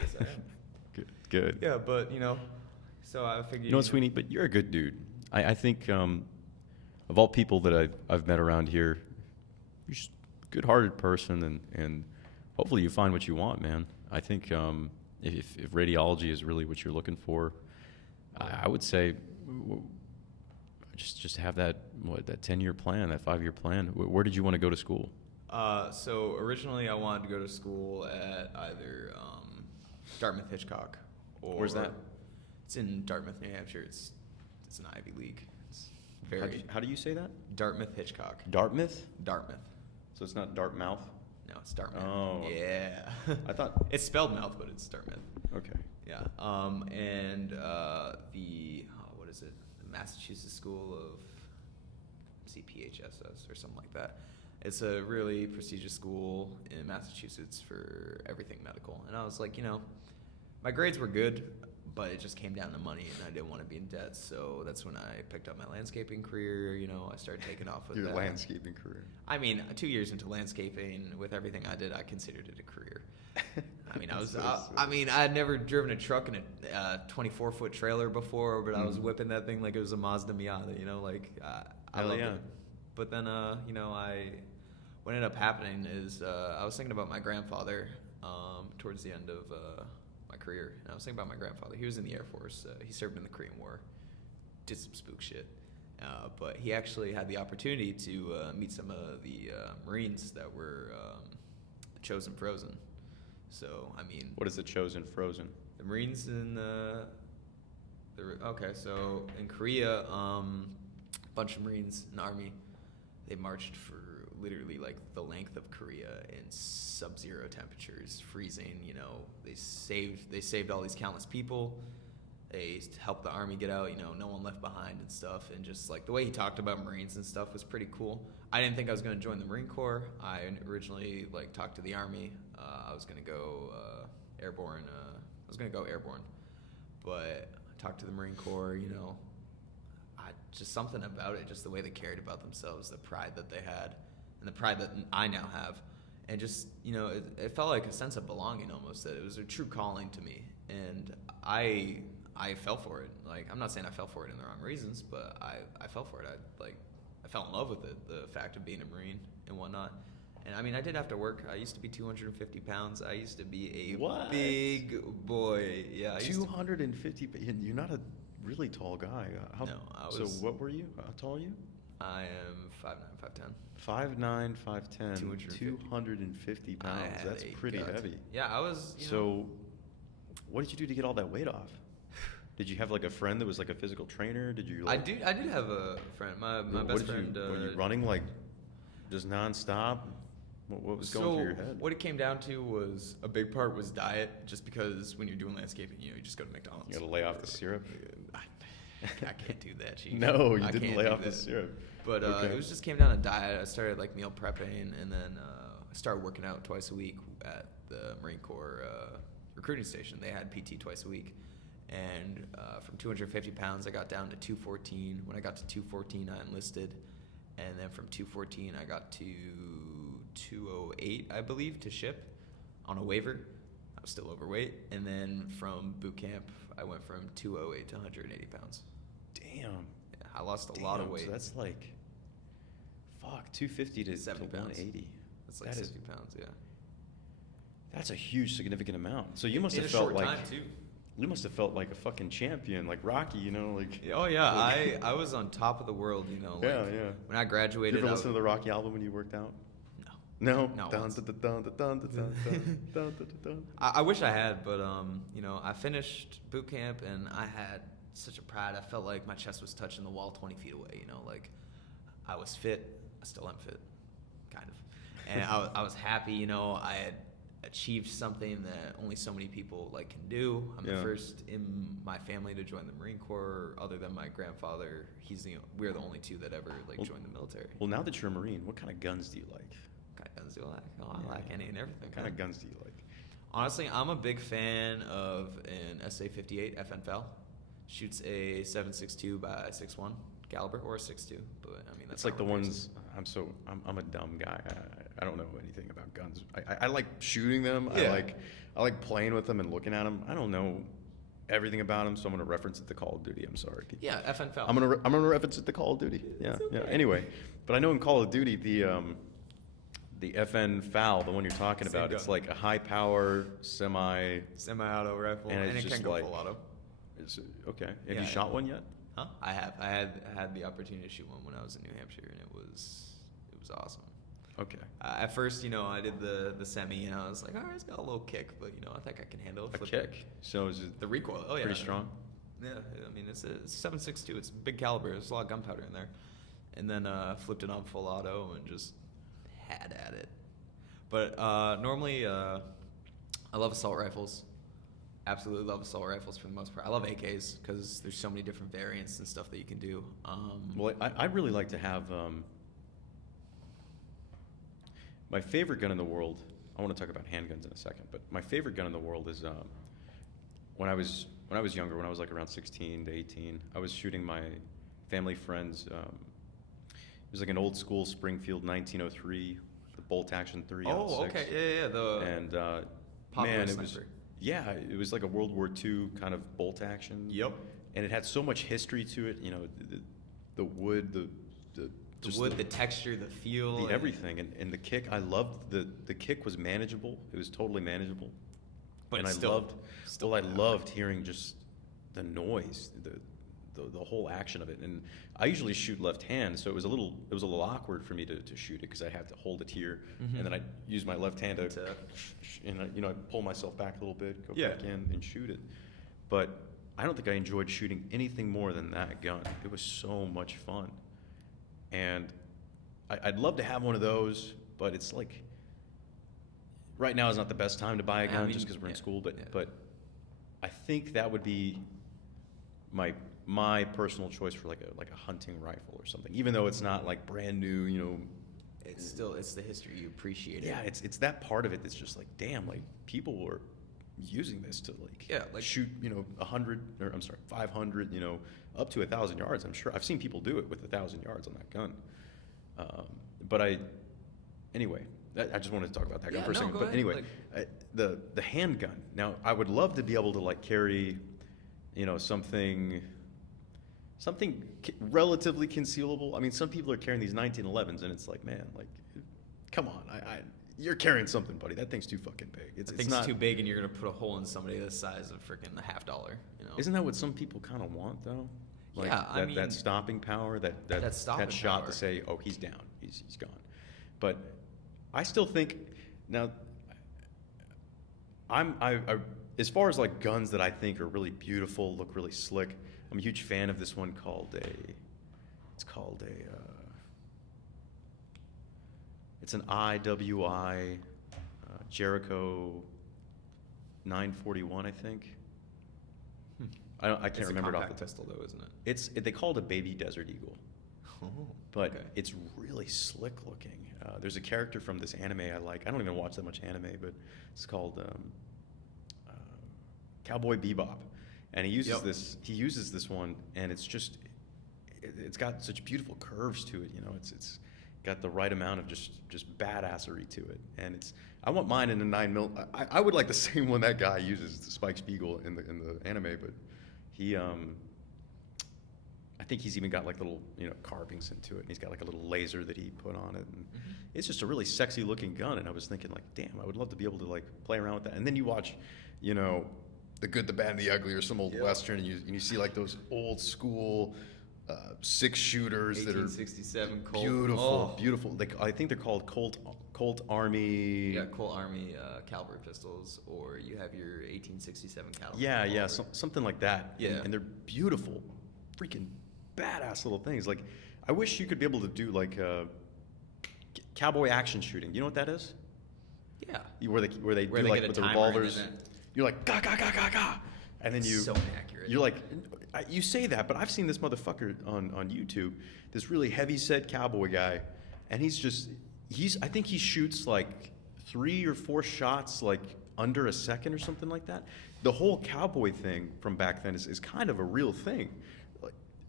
Yes, I am. Good. Yeah, but, you know, so I figured... You know what, Sweeney? But you're a good dude. I think of all people that I've met around here, you're just a good-hearted person, and hopefully you find what you want, man. I think if radiology is really what you're looking for, I would say just have that 10-year plan, that 5-year plan. Where did you want to go to school? So originally I wanted to go to school at either Dartmouth Hitchcock or... Where's that? It's in Dartmouth, New Hampshire. It's an Ivy League. It's How do you say that? Dartmouth Hitchcock. Dartmouth? Dartmouth. So it's not Dartmouth? No, it's Dartmouth. Oh. Yeah. I thought... It's spelled mouth, but it's Dartmouth. Okay. Yeah. And what is it? The Massachusetts School of CPHSS or something like that. It's a really prestigious school in Massachusetts for everything medical. And I was like, you know, my grades were good, but it just came down to money, and I didn't want to be in debt. So that's when I picked up my landscaping career. You know, I started taking off with Your landscaping career. I mean, 2 years into landscaping, with everything I did, I considered it a career. I mean, I had never driven a truck in a 24-foot trailer before, but I was whipping that thing like it was a Mazda Miata. You know, like I loved it. But then, you know, what ended up happening is I was thinking about my grandfather towards the end of my career. And I was thinking about my grandfather. He was in the Air Force. He served in the Korean War. Did some spook shit. But he actually had the opportunity to meet some of the Marines that were chosen frozen. So, I mean... What is the chosen frozen? The Marines in okay, so in Korea, a bunch of Marines in the Army, they marched for literally like the length of Korea in sub-zero temperatures, freezing. You know, they saved all these countless people. They helped the Army get out. You know, no one left behind and stuff. And just like the way he talked about Marines and stuff was pretty cool. I didn't think I was going to join the Marine Corps. I originally like talked to the Army. I was going to go airborne. But I talked to the Marine Corps. You know, just something about it, just the way they cared about themselves, the pride that they had. And the pride that I now have. And just, you know, it felt like a sense of belonging almost, that it was a true calling to me. And I fell for it. Like, I'm not saying I fell for it in the wrong reasons, but I fell for it. I fell in love with it, the fact of being a Marine and whatnot. And, I mean, I did have to work. I used to be 250 pounds. I used to be a big boy. Yeah. 250? You're not a really tall guy. So what were you? How tall are you? I am 5'9", 5'10". 5'9", 5'10", 250 pounds. That's pretty heavy. Yeah, I was. So, what did you do to get all that weight off? Did you have like a friend that was like a physical trainer? Did you? Like, I did have a friend. My best friend. Were you running like just nonstop? What was going through your head? What it came down to was a big part was diet. Just because when you're doing landscaping, you know, you just go to McDonald's. You got to lay off the syrup. I can't do that, Chief. No, you didn't lay off the syrup. But it was just came down to diet. I started like meal prepping, and then I started working out twice a week at the Marine Corps recruiting station. They had PT twice a week, and from 250 pounds, I got down to 214. When I got to 214, I enlisted, and then from 214, I got to 208, I believe, to ship on a waiver. I was still overweight, and then from boot camp, I went from 208 to 180 pounds. Damn. I lost a lot of weight. So that's like, 250 to 180. That's like 60 pounds, yeah. That's a huge, significant amount. So you must have felt like, you must have felt like a fucking champion, like Rocky, you know, like. Oh yeah, I was on top of the world, you know. Like, yeah. When I graduated. Did you ever listen to the Rocky album when you worked out? No. I wish I had, but you know, I finished boot camp and I had such a pride. I felt like my chest was touching the wall 20 feet away. You know, like I was fit. I still am fit, kind of. And I was happy. You know, I had achieved something that only so many people like can do. I'm the first in my family to join the Marine Corps, other than my grandfather. We're the only two that ever joined the military. Well, now that you're a Marine, what kind of guns do you like? What kind of guns do I like? Oh, I like any and everything. What kind of guns do you like? Honestly, I'm a big fan of an SA-58 FNFL. Shoots a 7.62 by 6.1 caliber or a 6.2, but I mean that's like the ones. I'm a dumb guy. I don't know anything about guns. I like shooting them. Yeah. I like playing with them and looking at them. I don't know everything about them, so I'm gonna reference it to Call of Duty. I'm sorry. Yeah, FN Falcon. I'm gonna reference it to Call of Duty. Yeah, okay. yeah. Anyway, but I know in Call of Duty the FN FAL, the one you're talking Same about, gun. it's like a high power semi-auto rifle, and and it's it just can go like full auto. It's, okay. Have Yeah, you shot one yet? Huh? I have. I had the opportunity to shoot one when I was in New Hampshire, and it was awesome. Okay. At first, I did the semi, and I was like, all right, it's got a little kick, but I think I can handle it. A kick. So is it The recoil. Oh yeah. pretty strong? Yeah. I mean, it's a 7.62. It's big caliber. There's a lot of gunpowder in there, and then flipped it on full auto and just had at it. But normally, I love assault rifles. Absolutely love assault rifles for the most part. I love AKs because there's so many different variants and stuff that you can do. Well, I really like to have my favorite gun in the world. I want to talk about handguns in a second, but my favorite gun in the world is when I was younger, when I was like around 16 to 18, I was shooting my family friends. It was like an old school Springfield 1903, the bolt action 3. Oh, okay, yeah. And popular man, sniper. it was like a World War II kind of bolt action. Yep. And it had so much history to it. The wood, the wood, the texture, the feel, everything, and the kick. I loved the kick was manageable. It was totally manageable. But and it's I loved hearing just the noise, the whole action of it. And I usually shoot left hand, so it was a little awkward for me to shoot it because I had to hold it here, and then I use my left hand to and I pull myself back a little bit, go back in and shoot it. But I don't think I enjoyed shooting anything more than that gun. It was so much fun. And I'd love to have one of those, but it's like right now is not the best time to buy a gun just because we're in school. But I think that would be my personal choice for like a hunting rifle or something. Even though it's not like brand new, it's the history you appreciate. Yeah, it's that part of it that's just like, damn, like people were using this to shoot 500 up to 1,000 yards. I'm sure I've seen people do it with 1,000 yards on that gun. Anyway, I just wanted to talk about that gun for a second. But anyway, the handgun. Now I would love to be able to like carry something relatively concealable. I mean, some people are carrying these 1911s, and it's like, man, like, come on, you're carrying something, buddy. That thing's too fucking big. It's not too big, and you're gonna put a hole in somebody the size of freaking $50. Isn't that what some people kind of want, though? Like yeah, that stopping power, that shot to say, oh, he's down, he's gone. But I still think now. I as far as like guns that I think are really beautiful, look really slick. I'm a huge fan of this one it's an IWI Jericho 941, I think. I can't remember it off the top. Pistol though, isn't it? They call it a baby Desert Eagle. Oh, but okay. It's really slick looking. There's a character from this anime I like. I don't even watch that much anime, but it's called Cowboy Bebop, and he uses this one, and it's got such beautiful curves to it. It's got the right amount of just badassery to it, and I want mine in a 9mm. I would like the same one that guy uses, Spike Spiegel in the anime, but he I think he's even got like little carvings into it, and he's got like a little laser that he put on it, and it's just a really sexy looking gun. And I was thinking like, damn, I would love to be able to like play around with that. And then you watch The Good, the Bad, and the Ugly or some old Western, and you see like those old school 6-shooters that are 1867 Colt. Beautiful. I think they're called Colt Army. Yeah, Colt Army caliber pistols, or you have your 1867 caliber. Yeah, something like that. Yeah, and they're beautiful, freaking badass little things. Like, I wish you could be able to do like cowboy action shooting. You know what that is? Yeah. Where they do like with the revolvers. You're like ga ga ga ga ga, and then so inaccurate. You're like, you say that, but I've seen this motherfucker on YouTube, this really heavy set cowboy guy, and I think he shoots like 3 or 4 shots like under a second or something like that. The whole cowboy thing from back then is kind of a real thing. Like,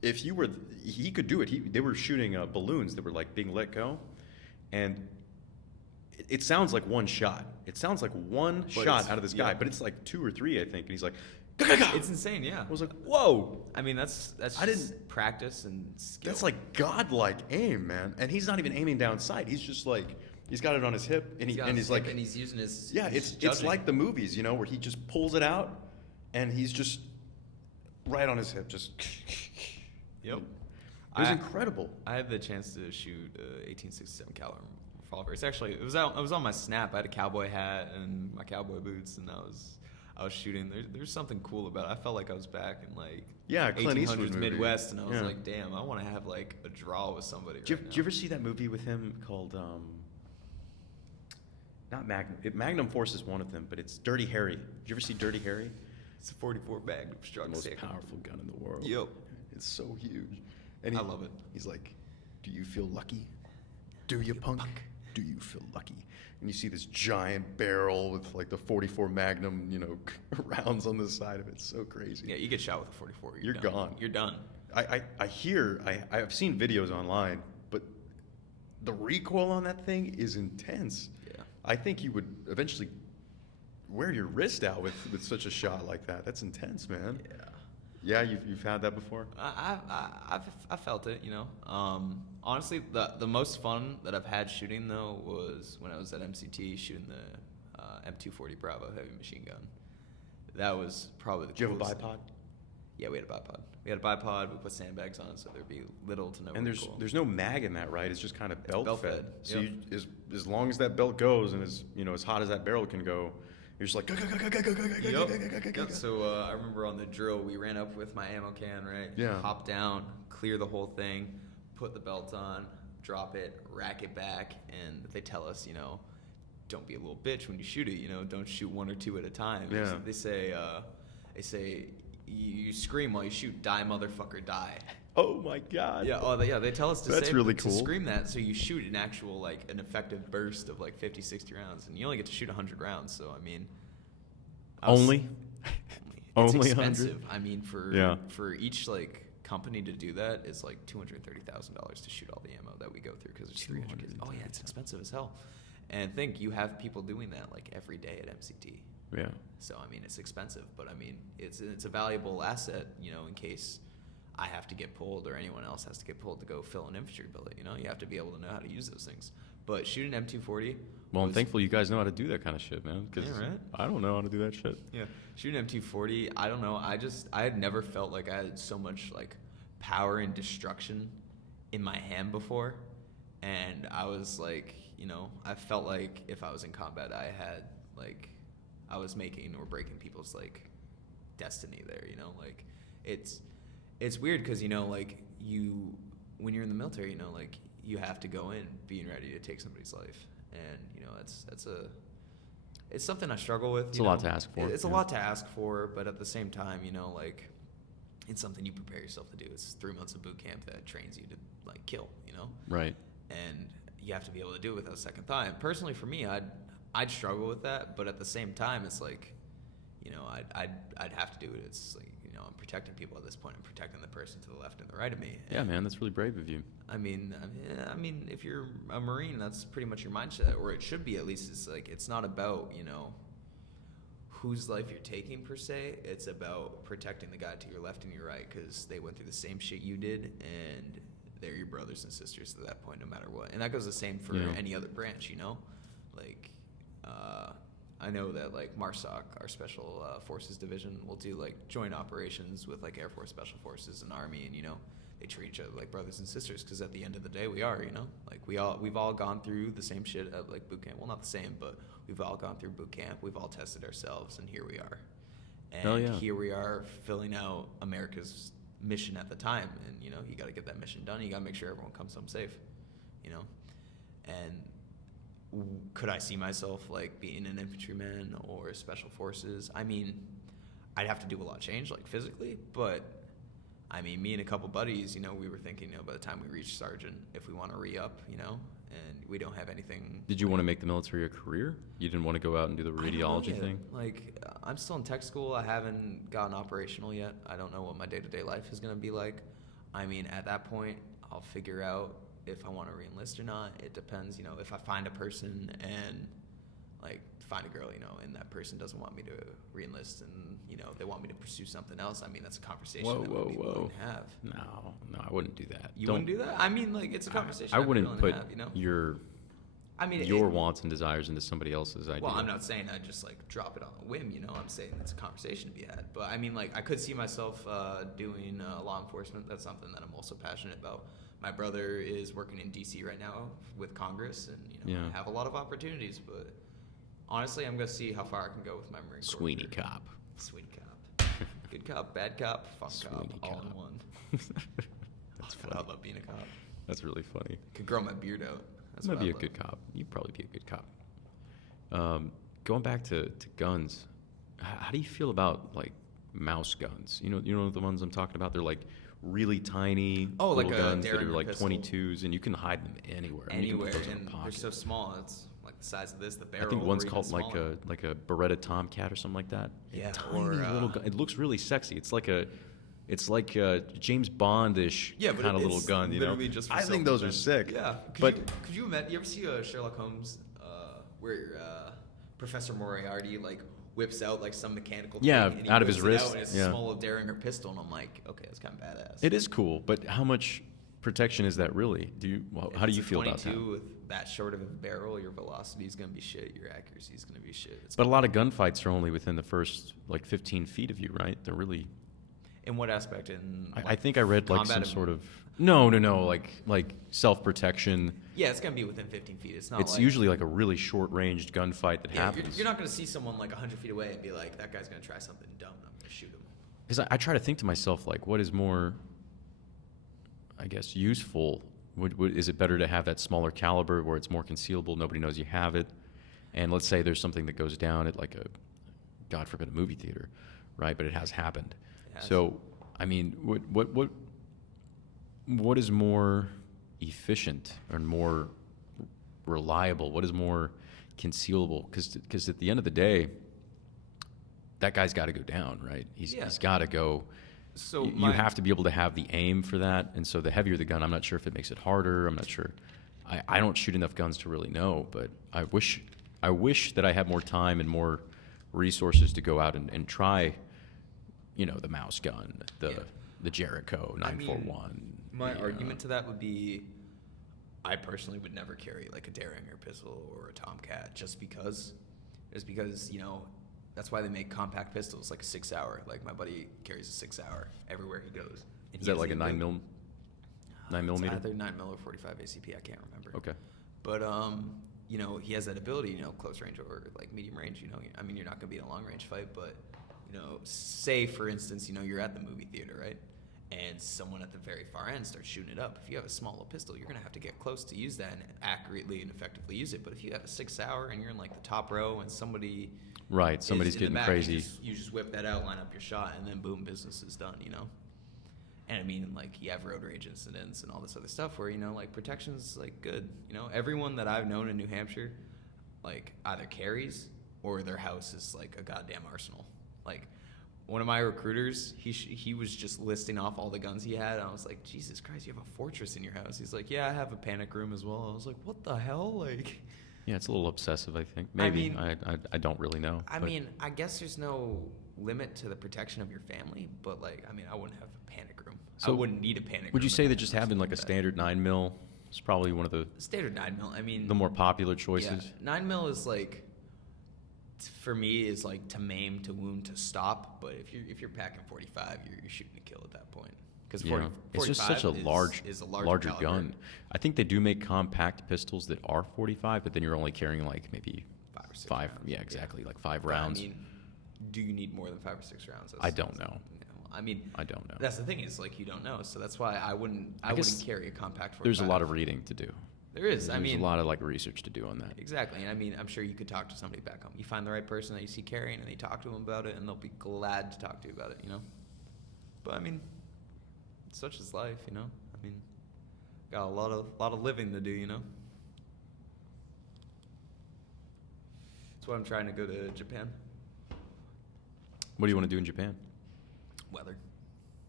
if you were, he could do it. They were shooting balloons that were like being let go, and it sounds like one shot. It sounds like one shot out of this guy, but it's like 2 or 3, I think. And he's like, "Ga-ga-ga!" It's insane, yeah. I was like, whoa. I mean, that's just practice and skill. That's like godlike aim, man. And he's not even aiming down sight. He's just like, he's got it on his hip, and he's like, and he's using his. Yeah, his it's like the movies, you know, where he just pulls it out, and he's just right on his hip, just. Yep. It was incredible. I had the chance to shoot 1867 caliber revolver. It's actually it was on my snap. I had a cowboy hat and my cowboy boots, and I was shooting. There's something cool about it. I felt like I was back in like Clint Eastwood 1800s movie. Midwest, and I was like, damn, I want to have like a draw with somebody. Do you ever see that movie with him called not Magnum? Magnum Force is one of them, but it's Dirty Harry. Did you ever see Dirty Harry? It's a 44 Magnum struck. The most powerful gun in the world. Yep. It's so huge. And I love it. He's like, "Do you feel lucky? Do you, punk? Do you feel lucky?" And you see this giant barrel with like the 44 Magnum, you know, rounds on the side of it. It's so crazy. Yeah, you get shot with a 44. You're done. gone. You're done. I've seen videos online, but the recoil on that thing is intense. Yeah. I think you would eventually wear your wrist out with such a shot like that. That's intense, man. Yeah. Yeah, you've had that before? I've felt it, you know. Honestly, the most fun that I've had shooting though was when I was at MCT shooting the M240 Bravo heavy machine gun. That was probably the coolest. Did you have a bipod? Yeah, we had a bipod. We put sandbags on it so there'd be little to no. And there's no mag in that, right? It's just kind of belt fed. So yep. as long as that belt goes and as hot as that barrel can go, you're just like, Yep. So I remember on the drill, we ran up with my ammo can, right? Yeah. Hop down, clear the whole thing, put the belt on, drop it, rack it back, and they tell us, you know, don't be a little bitch when you shoot it. You know, don't shoot 1 or 2 at a time. Yeah. They say you scream while you shoot, die motherfucker, die. Oh my God. Yeah. They tell us to That's say really to cool. scream that, so you shoot an actual an effective burst of like 50, 60 rounds, and you only get to shoot 100 rounds. So I mean, Only it's 100. expensive. I mean, for each company to do that is like $230,000 to shoot all the ammo that we go through because it's 300 kids. Oh yeah, it's expensive as hell. And think you have people doing that like every day at MCT. Yeah. So I mean, it's expensive, but I mean, it's a valuable asset, you know, in case I have to get pulled or anyone else has to get pulled to go fill an infantry billet. You know, you have to be able to know how to use those things. But shooting M240. Well, I'm thankful you guys know how to do that kind of shit, man. Because right? I don't know how to do that shit. Yeah, shooting M240. I don't know. I had never felt like I had so much power and destruction in my hand before, and I was like, you know, I felt like if I was in combat, I had I was making or breaking people's destiny there. You know, it's weird because, you know, when you're in the military, you know, you have to go in being ready to take somebody's life, and you know it's something I struggle with. It's a lot to ask for. It's a lot to ask for, but at the same time, you know, it's something you prepare yourself to do. It's 3 months of boot camp that trains you to kill, you know. Right. And you have to be able to do it without a second thought. Personally, for me, I'd struggle with that, but at the same time, it's you know, I'd have to do it. It's you know, I'm protecting people at this point. I'm protecting the person to the left and the right of me. And yeah, man, that's really brave of you. I mean, if you're a Marine, that's pretty much your mindset, or it should be at least. It's it's not about, you know, whose life you're taking per se. It's about protecting the guy to your left and your right, because they went through the same shit you did, and they're your brothers and sisters at that point, no matter what. And that goes the same for any other branch, you know. I know that MARSOC, our Special Forces Division, will do joint operations with Air Force Special Forces and Army, and you know, they treat each other like brothers and sisters, because at the end of the day, we are, you know, we've all gone through the same shit at boot camp. Well, not the same, but we've all gone through boot camp. We've all tested ourselves, and here we are. And here we are filling out America's mission at the time, and you know, you got to get that mission done. You got to make sure everyone comes home safe, you know. And could I see myself being an infantryman or special forces? I mean, I'd have to do a lot of change physically, but I mean, me and a couple buddies, you know, we were thinking, you know, by the time we reach sergeant, if we want to re-up, you know, and we don't have anything. Did you want to make the military a career? You didn't want to go out and do the radiology thing? I'm still in tech school. I haven't gotten operational yet. I don't know what my day-to-day life is going to be like. I mean, at that point, I'll figure out if I want to re-enlist or not. It depends, you know, if I find a person and, like, find a girl, you know, and that person doesn't want me to re-enlist and, you know, they want me to pursue something else, I mean, that's a conversation that would be willing to have. No, I wouldn't do that. You wouldn't do that? I mean, like, it's a conversation I wouldn't put have, you know? your wants and desires into somebody else's idea. Well, I'm not saying I just, like, drop it on a whim, you know? I'm saying it's a conversation to be had. But, I mean, like, I could see myself doing law enforcement. That's something that I'm also passionate about. My brother is working in D.C. right now with Congress, and, you know, I have a lot of opportunities, but honestly, I'm going to see how far I can go with my Marine Corps. Sweeney cop. Sweeney cop. Good cop, bad cop, fun Sweeney cop, all in one. That's funny. I love being a cop. That's really funny. Could grow my beard out. That's might be a good cop. You'd probably be a good cop. Going back to guns, how do you feel about, like, mouse guns? You know the ones I'm talking about? They're, like, really tiny little like guns that are, Derringer like, pistol. 22s, and you can hide them anywhere. Anywhere, and they're so small. It's like the size of this, the barrel. I think one's called like a Beretta Tomcat or something like that. Yeah, tiny little gun. It looks really sexy. It's like a James Bond-ish kind of little gun. You know, just I think those are sick. Yeah, could you imagine? You ever see Sherlock Holmes, where Professor Moriarty like whips out like some mechanical thing and he out of his whips it wrist. out, and it's a small little Derringer pistol, and I'm like, okay, that's kind of badass. It is cool, but how much protection is that really? How do you feel about that? 22 with that short of a barrel, your velocity is going to be shit. Your accuracy is going to be shit. But a lot of gunfights are only within the first like 15 feet of you, right? They're really. In what aspect? In I think I read like some sort of no, like self-protection. Yeah, it's gonna be within 15 feet. It's not. It's usually like a really short-ranged gunfight that happens. You're not gonna see someone like 100 feet away and be like, that guy's gonna try something dumb and I'm gonna shoot him. Because I try to think to myself, like, what is more, I guess, useful? Is it better to have that smaller caliber where it's more concealable, nobody knows you have it, and let's say there's something that goes down at like a, God forbid, a movie theater, right? But it has happened. So, I mean, what is more efficient or more reliable? What is more concealable? Because at the end of the day, that guy's got to go down, right? He's got to go. So you have to be able to have the aim for that. And so the heavier the gun, I'm not sure if it makes it harder. I'm not sure. I don't shoot enough guns to really know, but I wish that I had more time and more resources to go out and try, you know, the mouse gun, the Jericho 941. My argument to that would be, I personally would never carry like a Derringer pistol or a Tomcat just because, you know, that's why they make compact pistols, like a 6-hour. Like my buddy carries a 6-hour everywhere he goes. Is that like a 9mm? 9mm? It's either 9mm or 45 ACP. I can't remember. Okay. But you know, he has that ability, you know, close range or like medium range. You know, I mean, you're not gonna be in a long range fight, but you know, say for instance, you know, you're at the movie theater, right? And someone at the very far end starts shooting it up. If you have a smaller pistol, you're gonna have to get close to use that and accurately and effectively use it. But if you have a 6-hour and you're in like the top row and somebody's getting back, crazy, you just whip that out, line up your shot, and then boom, business is done. You know. And I mean, like, you have road rage incidents and all this other stuff where, you know, like, protection's, like, good. You know, everyone that I've known in New Hampshire, like, either carries or their house is, like, a goddamn arsenal. Like, one of my recruiters, he was just listing off all the guns he had, and I was like, Jesus Christ, you have a fortress in your house. He's like, yeah, I have a panic room as well. I was like, what the hell? Like... Yeah, it's a little obsessive, I think. Maybe. I don't really know. I mean, I guess there's no limit to the protection of your family, but, like, I mean, I wouldn't have a panic room. So I wouldn't need a panic room. Would you say that just having, like, a standard 9mm is probably one of the... Standard 9mm, I mean... The more popular choices? Yeah, 9mm is, like, for me, is, like, to maim, to wound, to stop. But if you're packing 45, you're shooting to kill at that point. Because 45 it's just such a larger gun. I think they do make compact pistols that are 45, but then you're only carrying like maybe 5 or 6 rounds. Yeah, exactly, like 5 rounds. I mean, do you need more than 5 or 6 rounds? I don't know. I mean, I don't know. That's the thing, is like, you don't know. So that's why I wouldn't carry a compact 45. There's a lot of reading to do. There is. There's a lot of like research to do on that. Exactly. And I mean, I'm sure you could talk to somebody back home. You find the right person that you see carrying, and you talk to them about it, and they'll be glad to talk to you about it. You know. But I mean, such is life, you know. I mean, got a lot of living to do, you know. That's why I'm trying to go to Japan. What do you want to do in Japan? Weather.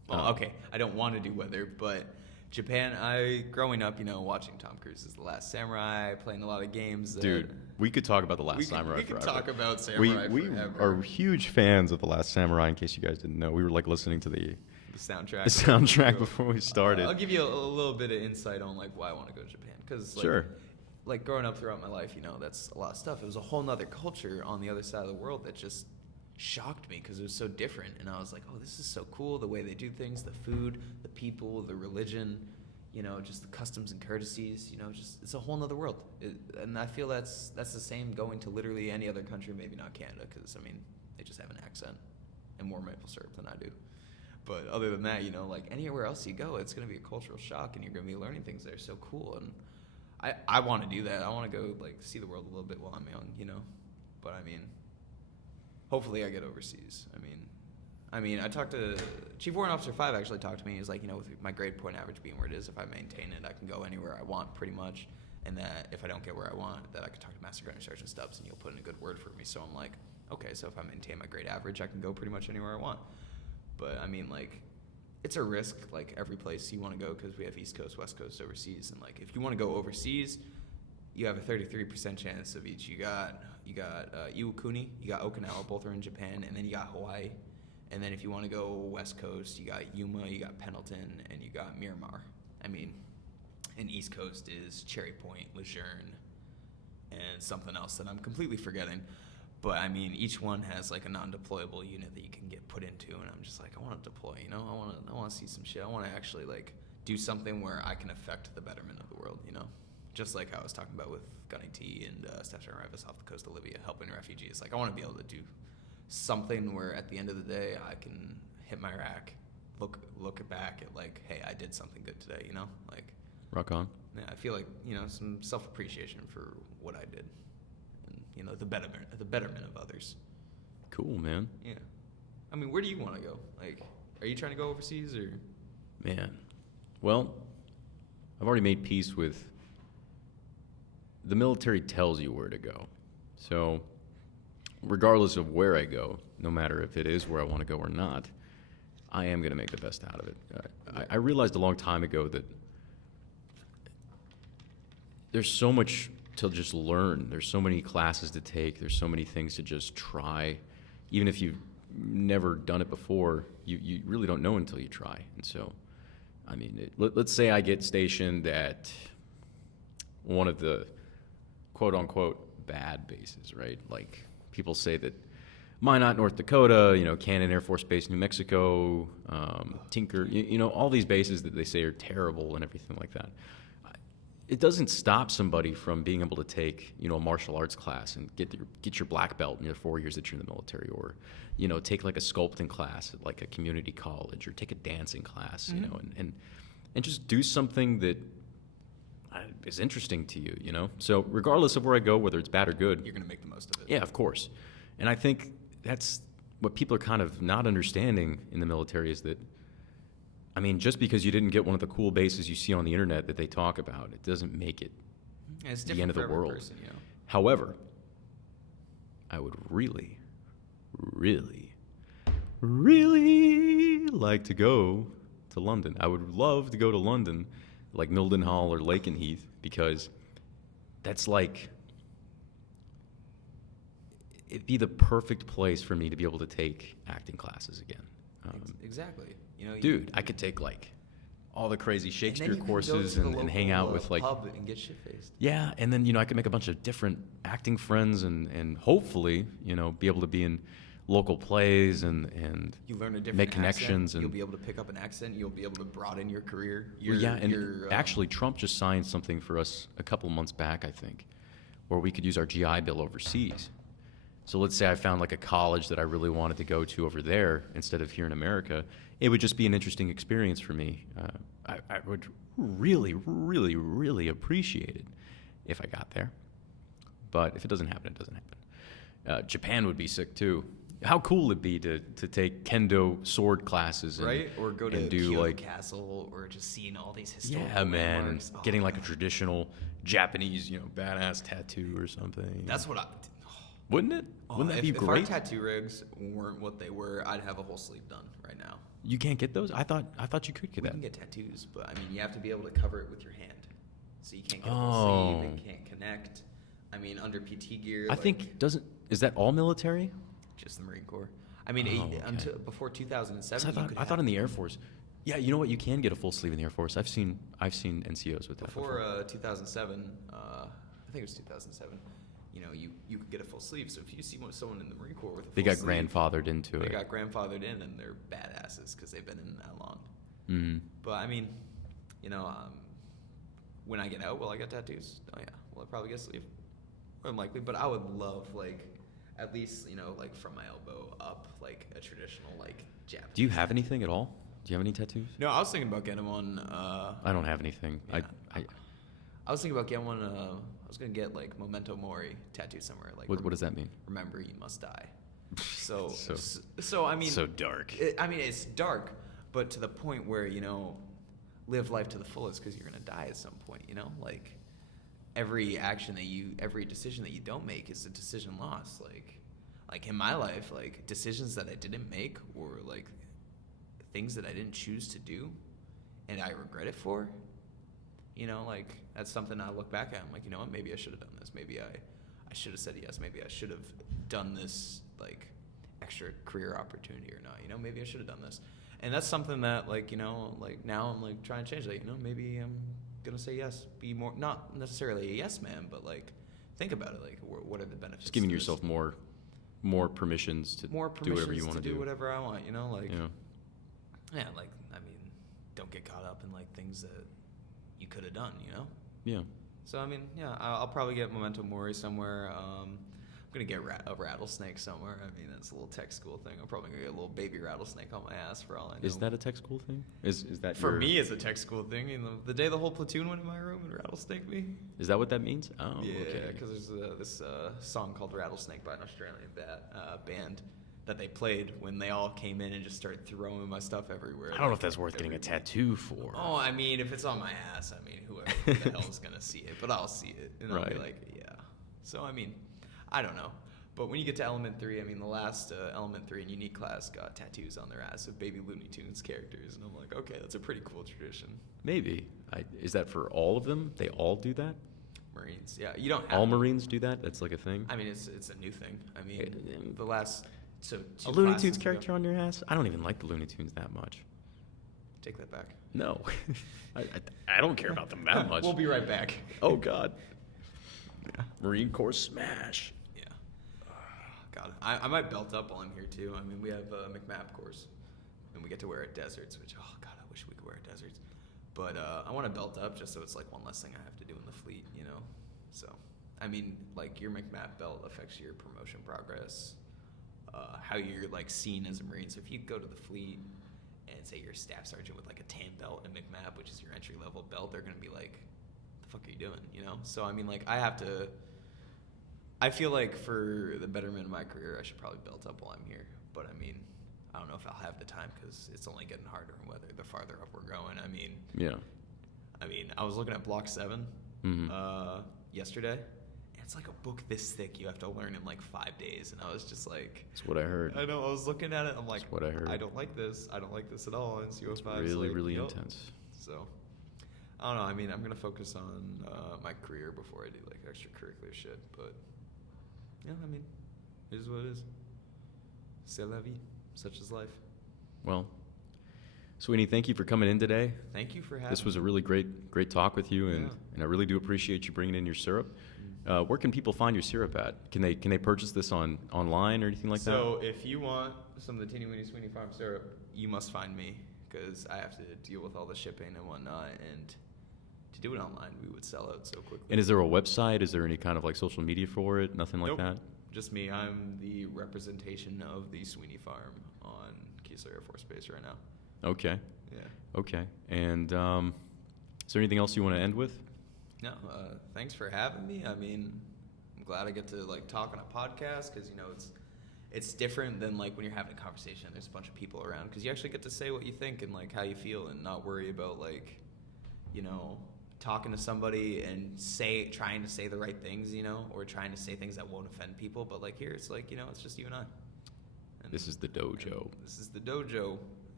Well, okay, I don't want to do weather, but Japan, growing up, watching Tom Cruise's The Last Samurai, playing a lot of games. Dude, we could talk about The Last Samurai forever. We could talk about Samurai forever. We are huge fans of The Last Samurai, in case you guys didn't know. We were like listening to the soundtrack before we started. I'll give you a little bit of insight on like why I want to go to Japan. Because like growing up throughout my life, that's a lot of stuff. It was a whole nother culture on the other side of the world that just shocked me because it was so different. And I was like, oh, this is so cool, the way they do things, the food, the people, the religion, just the customs and courtesies, just it's a whole nother world. And I feel that's the same going to literally any other country, maybe not Canada, because, they just have an accent and more maple syrup than I do. But other than that, like anywhere else you go, it's going to be a cultural shock and you're going to be learning things that are so cool. And I want to do that. I want to go like see the world a little bit while I'm young, But hopefully I get overseas. I talked to Chief Warrant Officer 5 actually talked to me. He's like, with my grade point average being where it is, if I maintain it, I can go anywhere I want pretty much. And that if I don't get where I want, that I can talk to Master Gunner Sergeant Stubbs and he'll put in a good word for me. So I'm like, okay, so if I maintain my grade average, I can go pretty much anywhere I want. But it's a risk, like every place you want to go, because we have East Coast, West Coast, overseas, and like if you want to go overseas, you have a 33% chance of each. You got Iwakuni, you got Okinawa, both are in Japan, and then you got Hawaii, and then if you want to go West Coast, you got Yuma, you got Pendleton, and you got Miramar. And East Coast is Cherry Point, Lejeune, and something else that I'm completely forgetting. But each one has like a non-deployable unit that you can get put into, and I'm just like, I want to deploy, I want to see some shit. I want to actually like do something where I can affect the betterment of the world, Just like I was talking about with Gunny T and Staff Rivas off the coast of Libya helping refugees. Like I want to be able to do something where at the end of the day I can hit my rack, look back at like, hey, I did something good today, Like rock on. Yeah, I feel like some self-appreciation for what I did. The betterment of others. Cool, man. Yeah. Where do you want to go? Like, are you trying to go overseas or? Man, well, I've already made peace with. The military tells you where to go, so regardless of where I go, no matter if it is where I want to go or not, I am going to make the best out of it. I realized a long time ago that there's so much to just learn. There's so many classes to take. There's so many things to just try. Even if you've never done it before, you really don't know until you try. And so, let's say I get stationed at one of the quote-unquote bad bases, right? Like people say that Minot, North Dakota, Cannon Air Force Base, New Mexico, Tinker, all these bases that they say are terrible and everything like that. It doesn't stop somebody from being able to take, a martial arts class and get your black belt in the 4 years that you're in the military, or, take like a sculpting class at like a community college, or take a dancing class, and just do something that is interesting to you, So regardless of where I go, whether it's bad or good, you're gonna make the most of it. Yeah, of course. And I think that's what people are kind of not understanding in the military is that. Just because you didn't get one of the cool bases you see on the internet that they talk about, it doesn't make it the end of the world. Person, However, I would really, really, really like to go to London. I would love to go to London, like Mildenhall or Lakenheath, because that's like, it'd be the perfect place for me to be able to take acting classes again. Exactly. Dude, I could take like all the crazy Shakespeare courses and hang out with like pub and get shit faced. Yeah, and then I could make a bunch of different acting friends and hopefully be able to be in local plays and you learn a different make connections accent. and you'll be able to pick up an accent. You'll be able to broaden your career. Actually, Trump just signed something for us a couple months back, I think, where we could use our GI Bill overseas. So let's say I found like a college that I really wanted to go to over there instead of here in America. It would just be an interesting experience for me. I would really, really, really appreciate it if I got there. But if it doesn't happen, it doesn't happen. Japan would be sick too. How cool would it be to take kendo sword classes and, right? Or go to do Kyoto like Castle, or just seeing all these historical landmarks. Oh, getting like a traditional Japanese, badass tattoo or something. That's what I... Wouldn't it? Wouldn't that be great? If our tattoo rigs weren't what they were, I'd have a whole sleeve done right now. You can't get those? I thought you could get We that. can get tattoos, but I mean, you have to be able to cover it with your hand. So you can't get a full sleeve, it can't connect. I mean, under PT gear. I think, is that all military? Just the Marine Corps. I mean, until before 2007, I thought in the Air Force. Yeah, you know what? You can get a full sleeve in the Air Force. I've seen NCOs with that. Before 2007, I think it was 2007. You know, you could get a full sleeve. So if you see someone in the Marine Corps with a full sleeve, they got grandfathered into it. They got grandfathered in, and they're badasses because they've been in that long. Mm-hmm. But I mean, you know, when I get out, will I get tattoos? Oh yeah, will I probably get a sleeve? Unlikely, but I would love at least, you know, like from my elbow up, like a traditional like Japanese. Do you have anything at all? Do you have any tattoos? No, I was thinking about getting one. I don't have anything. Yeah. I was thinking about getting one. I was gonna get like Memento Mori tattooed somewhere. Like what does that mean? Remember, you must die. So I mean, so dark. It's dark, but to the point where, you know, live life to the fullest because you're gonna die at some point. You know, like every decision that you don't make is a decision lost. Like in my life, like decisions that I didn't make were like things that I didn't choose to do, and I regret it for. You know, like that's something I look back at. I'm like, you know what? Maybe I should have done this. Maybe I should have said yes. Maybe I should have done this like extra career opportunity or not. You know, maybe I should have done this. And that's something that, like, you know, like now I'm like trying to change that. You know, maybe I'm gonna say yes. Be more, not necessarily a yes man, but like think about it. Like, what are the benefits? Just giving yourself more permissions to do whatever you want to do. Whatever I want. You know, like yeah, like I mean, don't get caught up in like things that you could have done, you know? Yeah. So, I mean, yeah, I'll probably get Memento Mori somewhere. I'm going to get a rattlesnake somewhere. I mean, that's a little tech school thing. I'm probably going to get a little baby rattlesnake on my ass for all I know. Is that a tech school thing? Is that for me, it's a tech school thing. You know, the day the whole platoon went in my room and rattlesnake me. Is that what that means? Oh, yeah, okay. because there's this song called Rattlesnake by an Australian band that they played when they all came in and just started throwing my stuff everywhere. I don't know if that's worth getting a tattoo for. Oh, I mean, if it's on my ass, I mean, whoever the hell is going to see it? But I'll see it, and I'll be like, yeah. So, I mean, I don't know. But when you get to Element 3, I mean, the last Element 3 in Unique class got tattoos on their ass of baby Looney Tunes characters. And I'm like, okay, that's a pretty cool tradition. Maybe. Is that for all of them? They all do that? Marines, yeah. You don't have all Marines do that? That's like a thing? I mean, it's a new thing. I mean, the last... So a Looney Tunes character on your ass? I don't even like the Looney Tunes that much. Take that back. No. I don't care about them that much. We'll be right back. Oh, God. Yeah. Marine Corps smash. Yeah. God, I might belt up while I'm here, too. I mean, we have a McMap course, and we get to wear it deserts, which, oh, God, I wish we could wear it deserts. But I want to belt up just so it's like one less thing I have to do in the fleet, you know? So, I mean, like, your McMap belt affects your promotion progress. How you're like seen as a Marine. So if you go to the fleet and say you're a staff sergeant with like a tan belt and McMap, which is your entry level belt, they're gonna be like, "The fuck are you doing?" You know. So I mean, like I feel like for the betterment of my career, I should probably belt up while I'm here. But I mean, I don't know if I'll have the time because it's only getting harder the farther up we're going. I mean, yeah. I mean, I was looking at Block 7 yesterday. It's like a book this thick you have to learn in like 5 days, and I was just like, that's what I heard. I know, I was looking at it, I'm like, that's what I heard. I don't like this at all. And CO5 it's really, like, really intense. So I don't know, I mean, I'm gonna focus on my career before I do like extracurricular shit, but yeah, I mean, it is what it is. C'est la vie, such is life. Well, Sweeney, thank you for coming in today. Thank you for having me. This was a really great talk with you, and I really do appreciate you bringing in your syrup. Where can people find your syrup at? Can they purchase this online or anything like that? So if you want some of the Teeney Weeney Sweeney Farm syrup, you must find me because I have to deal with all the shipping and whatnot. And to do it online, we would sell out so quickly. And is there a website? Is there any kind of like social media for it? Nothing like that? Just me. I'm the representation of the Sweeney Farm on Keesler Air Force Base right now. Okay. Yeah. Okay. And is there anything else you want to end with? No, thanks for having me. I mean, I'm glad I get to like talk on a podcast because, you know, it's different than like when you're having a conversation and there's a bunch of people around because you actually get to say what you think and like how you feel and not worry about like, you know, talking to somebody and trying to say the right things, you know, or trying to say things that won't offend people. But like here, it's like, you know, it's just you and I. And this is the dojo. This is the dojo.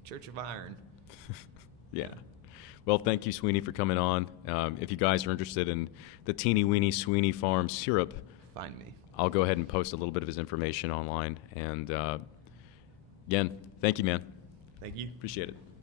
Church of Iron. Yeah. Well, thank you, Sweeney, for coming on. If you guys are interested in the Teeney Weeney Sweeney Farm syrup, Find me. I'll go ahead and post a little bit of his information online. And again, thank you, man. Thank you. Appreciate it.